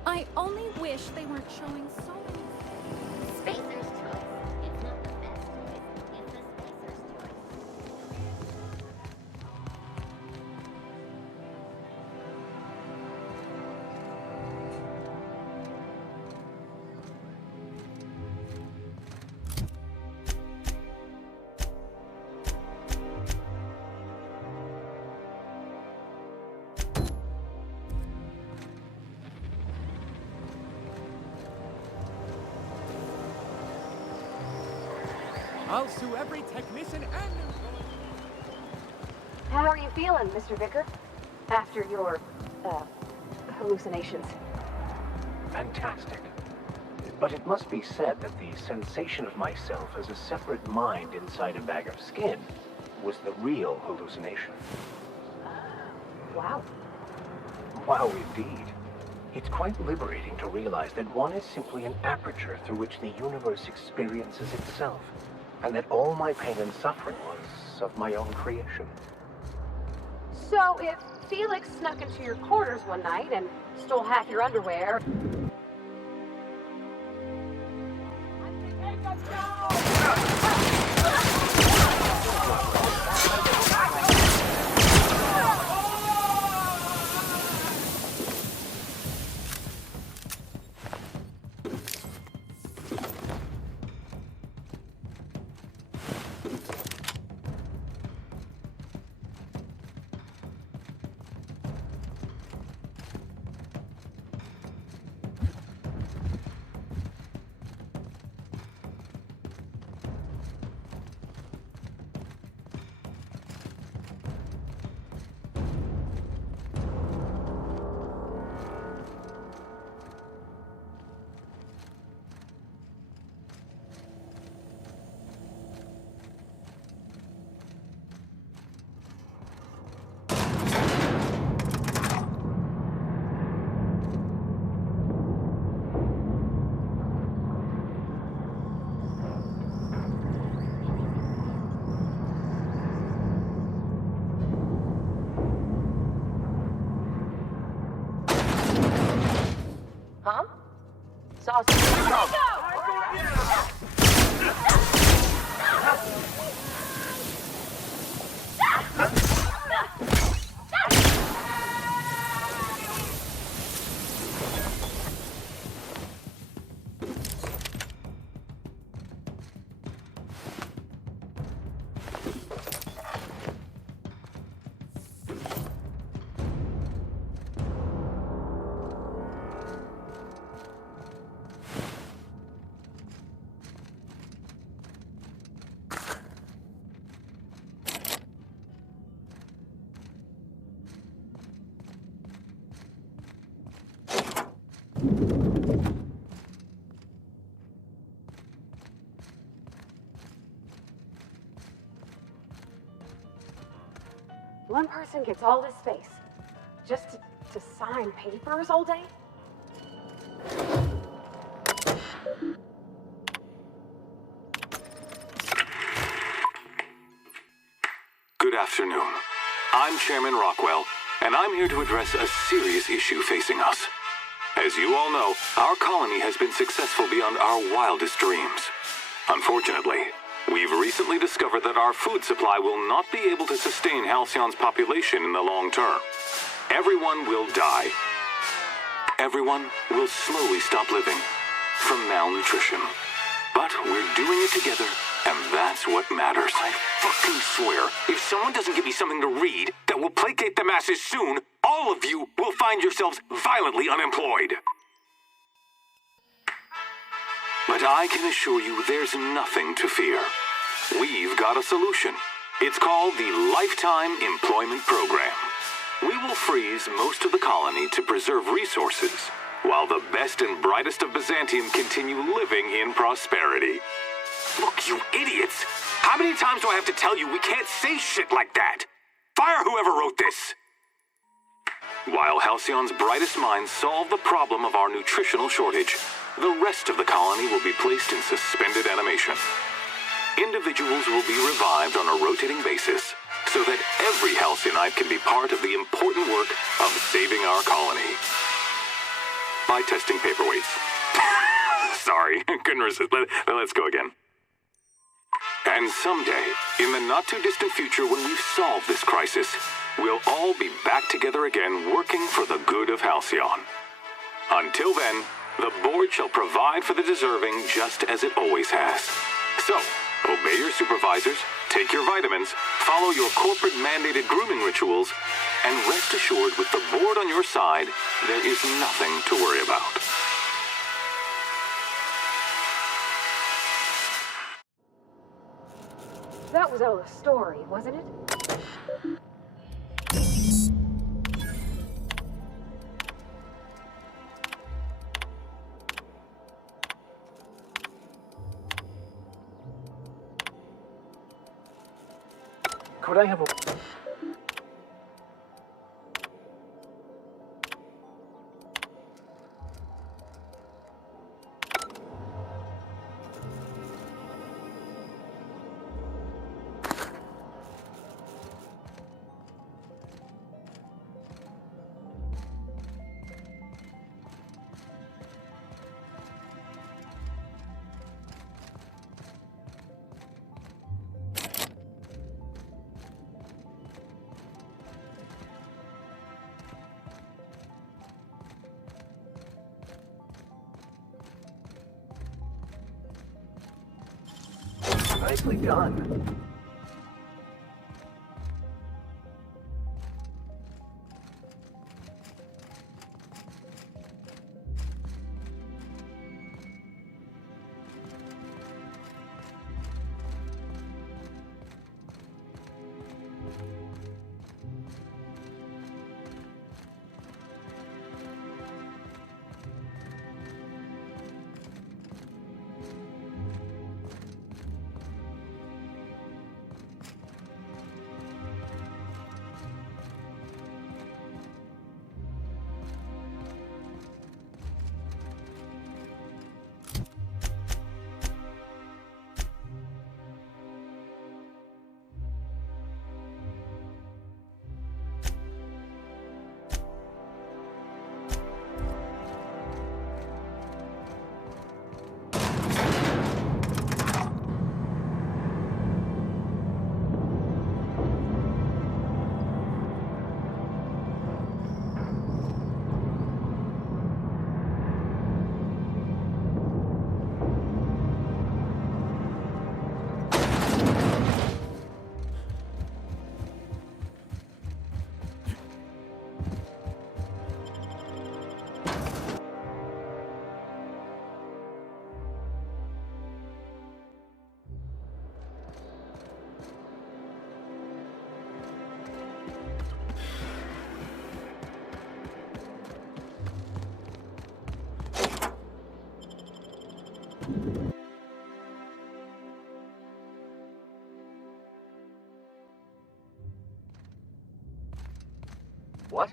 I only wish they weren't showing so many... Spacer's choice. It's not the best choice. It's the Spacer's choice. I'll sue every technician and... How are you feeling, Mr. Vicker? After your, hallucinations? Fantastic. But it must be said that the sensation of myself as a separate mind inside a bag of skin was the real hallucination. Wow. Wow, indeed. It's quite liberating to realize that one is simply an aperture through which the universe experiences itself, and that all my pain and suffering was of my own creation. So if Felix snuck into your quarters one night and stole half your underwear... Huh? Sausage. One person gets all this space just to sign papers all day? Good afternoon. I'm Chairman Rockwell, and I'm here to address a serious issue facing us. As you all know, our colony has been successful beyond our wildest dreams. Unfortunately, we've recently discovered that our food supply will not be able to sustain Halcyon's population in the long term. Everyone will die. Everyone will slowly stop living from malnutrition. But we're doing it together, and that's what matters. I fucking swear, if someone doesn't give me something to read that will placate the masses soon, all of you will find yourselves violently unemployed. But I can assure you there's nothing to fear. We've got a solution. It's called the Lifetime Employment Program. We will freeze most of the colony to preserve resources, while the best and brightest of Byzantium continue living in prosperity. Look, you idiots! How many times do I have to tell you we can't say shit like that? Fire whoever wrote this! While Halcyon's brightest minds solve the problem of our nutritional shortage, the rest of the colony will be placed in suspended animation. Individuals will be revived on a rotating basis, so that every Halcyonite can be part of the important work of saving our colony. by testing paperweights. Sorry, couldn't resist. Let's go again. And someday, in the not-too-distant future when we've solved this crisis, we'll all be back together again working for the good of Halcyon. Until then, the board shall provide for the deserving just as it always has. So, obey your supervisors, take your vitamins, follow your corporate-mandated grooming rituals, and rest assured with the board on your side, there is nothing to worry about. That was all a story, wasn't it? Could I have a... Nicely done. What?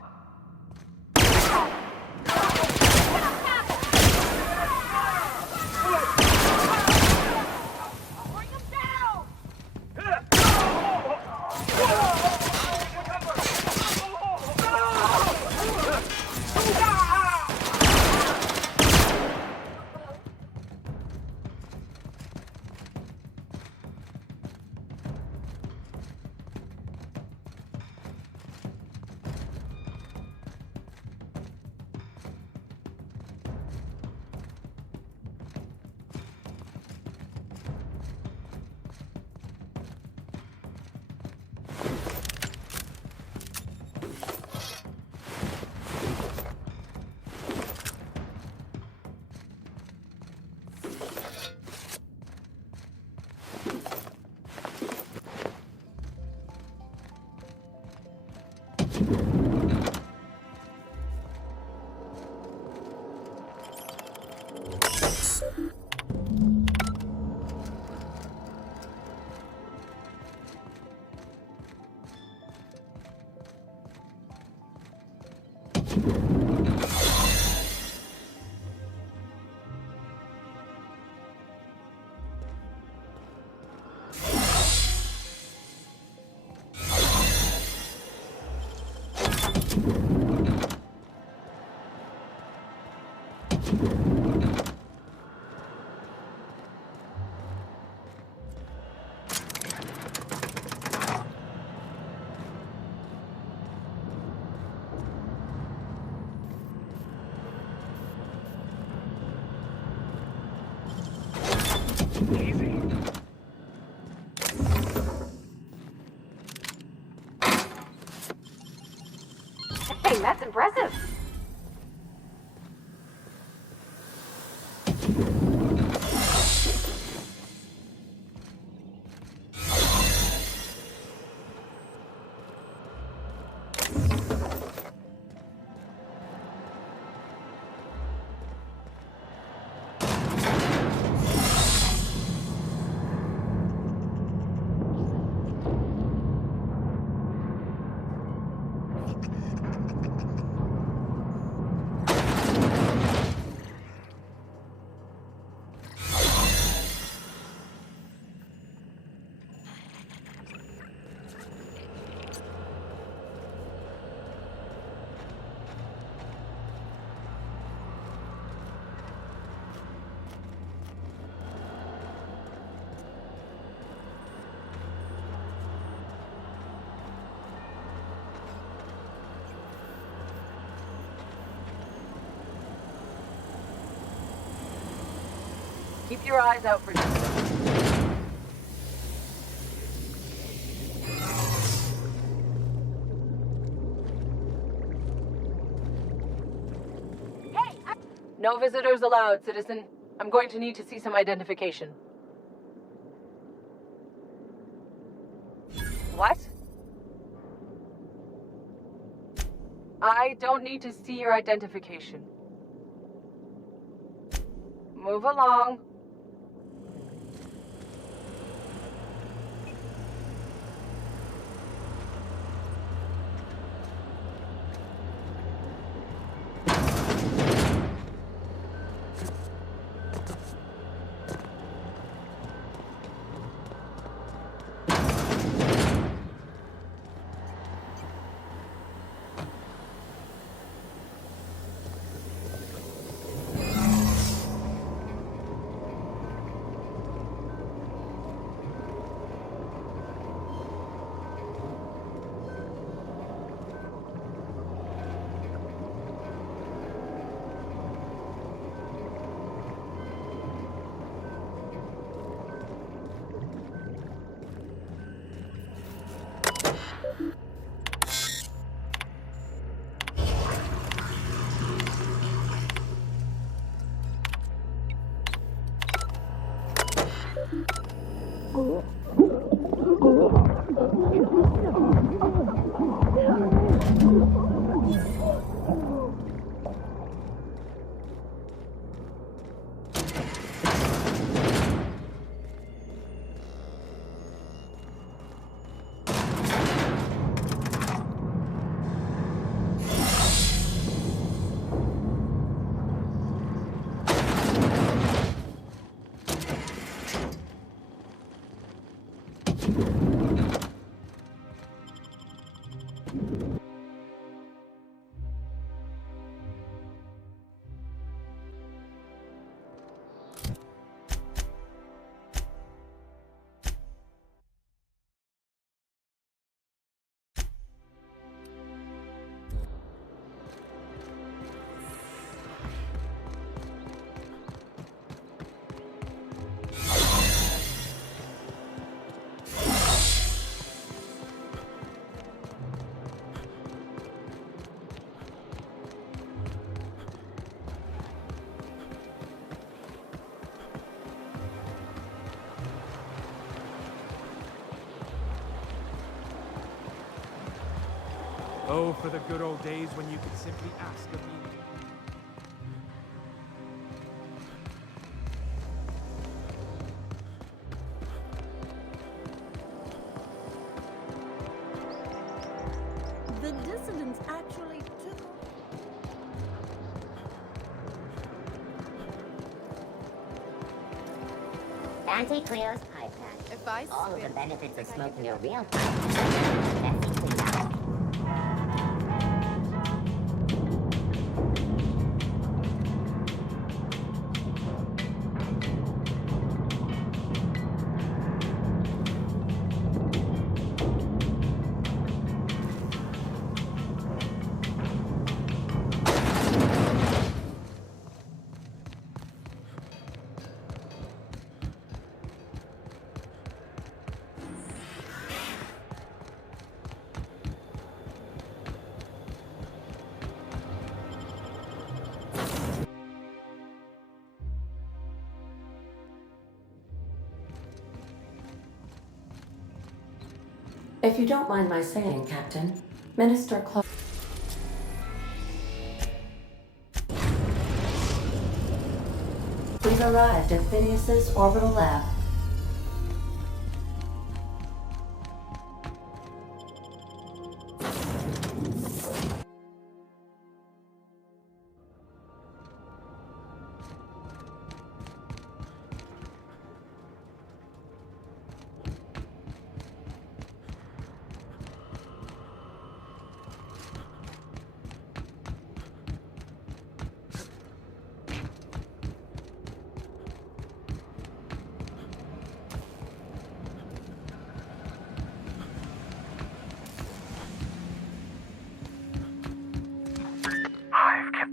Hey, that's impressive. Keep your eyes out for No visitors allowed, citizen. I'm going to need to see some identification. What? I don't need to see your identification. Move along. Oh, for the good old days when you could simply ask of me. The dissidents actually took... Auntie Cleo's pipe patch. If I all of the spit, benefits of smoking a real pipe. If you don't mind my saying, Captain, Minister Clark. We've arrived at Phineas's orbital lab.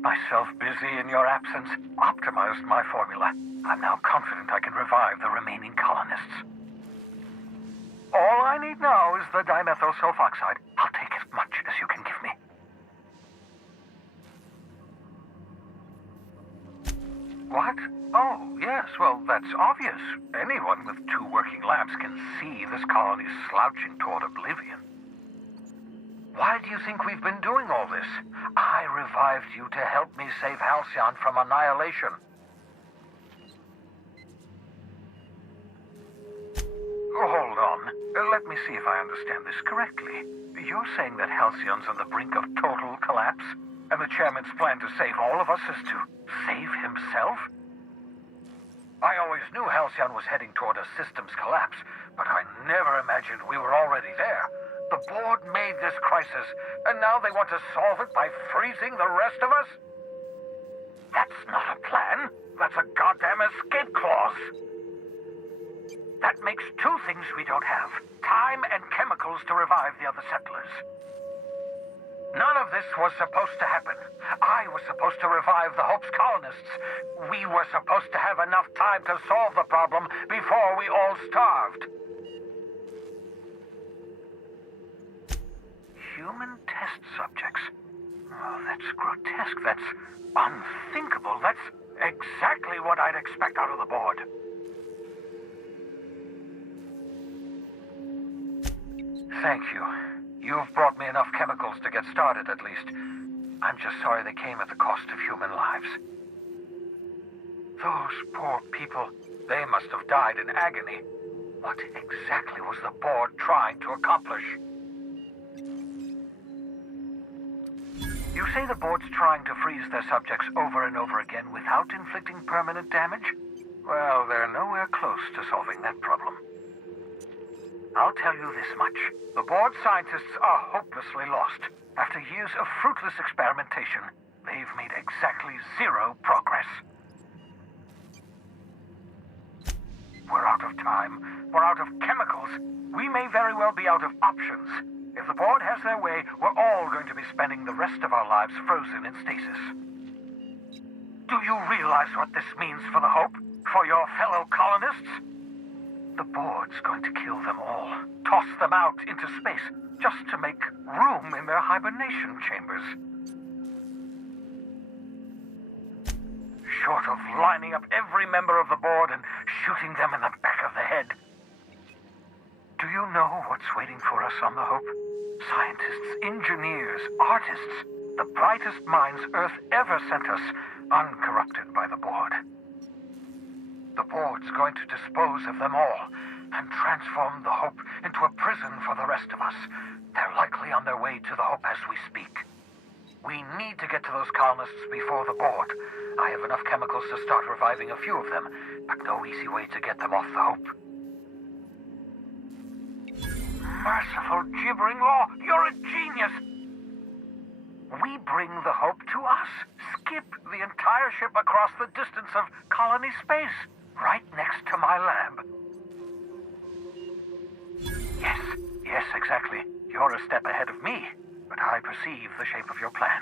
Myself busy in your absence, optimized my formula. I'm now confident I can revive the remaining colonists. All I need now is the dimethyl sulfoxide. I'll take as much as you can give me. What? Oh, yes, well, that's obvious. Anyone with 2 working labs can see this colony's slouching toward oblivion. Why do you think we've been doing all this? I revived you to help me save Halcyon from annihilation. Hold on. Let me see if I understand this correctly. You're saying that Halcyon's on the brink of total collapse? And the chairman's plan to save all of us is to save himself? I always knew Halcyon was heading toward a systems collapse, but I never imagined we were already there. The board made this crisis, and now they want to solve it by freezing the rest of us? That's not a plan. That's a goddamn escape clause. That makes 2 things we don't have. Time and chemicals to revive the other settlers. None of this was supposed to happen. I was supposed to revive the Hope's colonists. We were supposed to have enough time to solve the problem before we all starved. Human test subjects. Oh, that's grotesque. That's unthinkable. That's exactly what I'd expect out of the board. Thank you. You've brought me enough chemicals to get started, at least. I'm just sorry they came at the cost of human lives. Those poor people, they must have died in agony. What exactly was the board trying to accomplish? You say the board's trying to freeze their subjects over and over again without inflicting permanent damage? Well, they're nowhere close to solving that problem. I'll tell you this much. The board scientists are hopelessly lost. After years of fruitless experimentation, they've made exactly 0 progress. We're out of time. We're out of chemicals. We may very well be out of options. If the board has their way, we're all going to be spending the rest of our lives frozen in stasis. Do you realize what this means for the Hope? For your fellow colonists? The board's going to kill them all, toss them out into space, just to make room in their hibernation chambers. Short of lining up every member of the board and shooting them in the back of the head. Do you know what's waiting for us on the Hope? Scientists, engineers, artists, the brightest minds Earth ever sent us, uncorrupted by the board. The board's going to dispose of them all and transform the Hope into a prison for the rest of us. They're likely on their way to the Hope as we speak. We need to get to those colonists before the board. I have enough chemicals to start reviving a few of them, but no easy way to get them off the Hope. Merciful gibbering law, you're a genius! We bring the Hope to us. Skip the entire ship across the distance of colony space, right next to my lab. Yes, exactly. You're a step ahead of me, but I perceive the shape of your plan.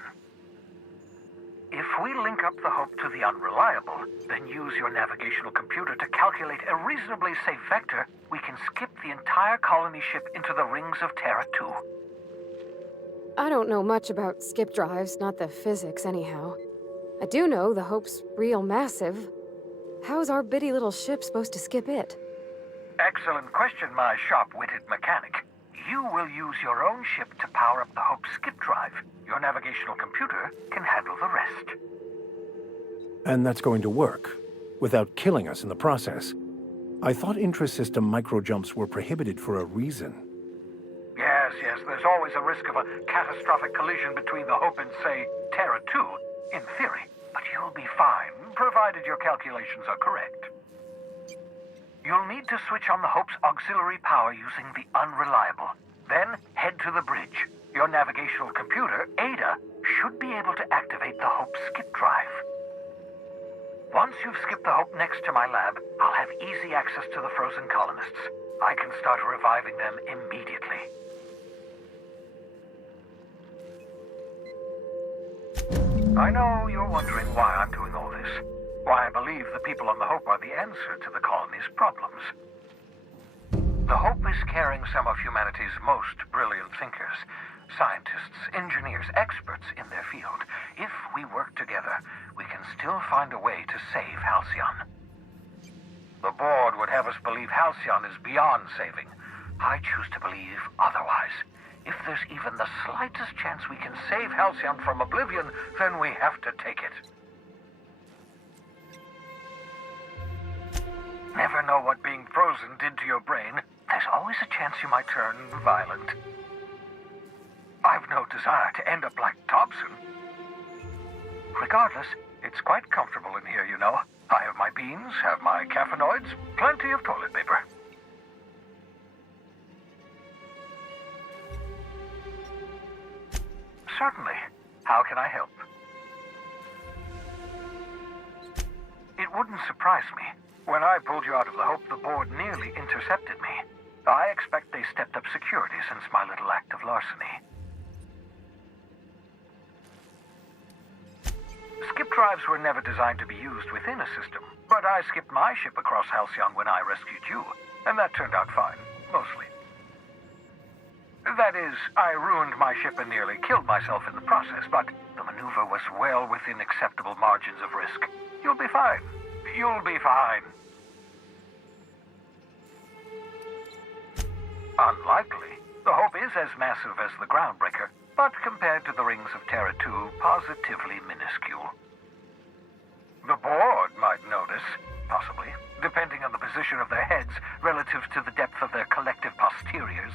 If we link up the Hope to the Unreliable, then use your navigational computer to calculate a reasonably safe vector, we can skip the entire colony ship into the rings of Terra 2. I don't know much about skip drives, not the physics anyhow. I do know the Hope's real massive. How's our bitty little ship supposed to skip it? Excellent question, my sharp-witted mechanic. you will use your own ship to power up the Hope skip drive. Your navigational computer can handle the rest. And that's going to work, without killing us in the process. I thought intra-system microjumps were prohibited for a reason. Yes, there's always a risk of a catastrophic collision between the Hope and, say, Terra 2, in theory. But you'll be fine, provided your calculations are correct. You'll need to switch on the Hope's auxiliary power using the Unreliable. Then head to the bridge. Your navigational computer, Ada, should be able to activate the Hope skip drive. Once you've skipped the Hope next to my lab, I'll have easy access to the frozen colonists. I can start reviving them immediately. I know you're wondering why I'm doing all this. Why I believe the people on the Hope are the answer to the colony's problems. The Hope is carrying some of humanity's most brilliant thinkers, scientists, engineers, experts in their field. If we work together, we can still find a way to save Halcyon. The board would have us believe Halcyon is beyond saving. I choose to believe otherwise. If there's even the slightest chance we can save Halcyon from oblivion, then we have to take it. Never know what being frozen did to your brain. There's always a chance you might turn violent. I've no desire to end up like Dobson. Regardless, it's quite comfortable in here, you know. I have my beans, have my caffeinoids, plenty of toilet paper. Certainly. How can I help? It wouldn't surprise me. When I pulled you out of the Hope, the board nearly intercepted me. I expect they stepped up security since my little act of larceny. Skip drives were never designed to be used within a system, but I skipped my ship across Halcyon when I rescued you, and that turned out fine, mostly. That is, I ruined my ship and nearly killed myself in the process, but the maneuver was well within acceptable margins of risk. You'll be fine. You'll be fine. Unlikely. The Hope is as massive as the Groundbreaker, but compared to the rings of Terra 2, positively minuscule. The board might notice, possibly, depending on the position of their heads relative to the depth of their collective posteriors.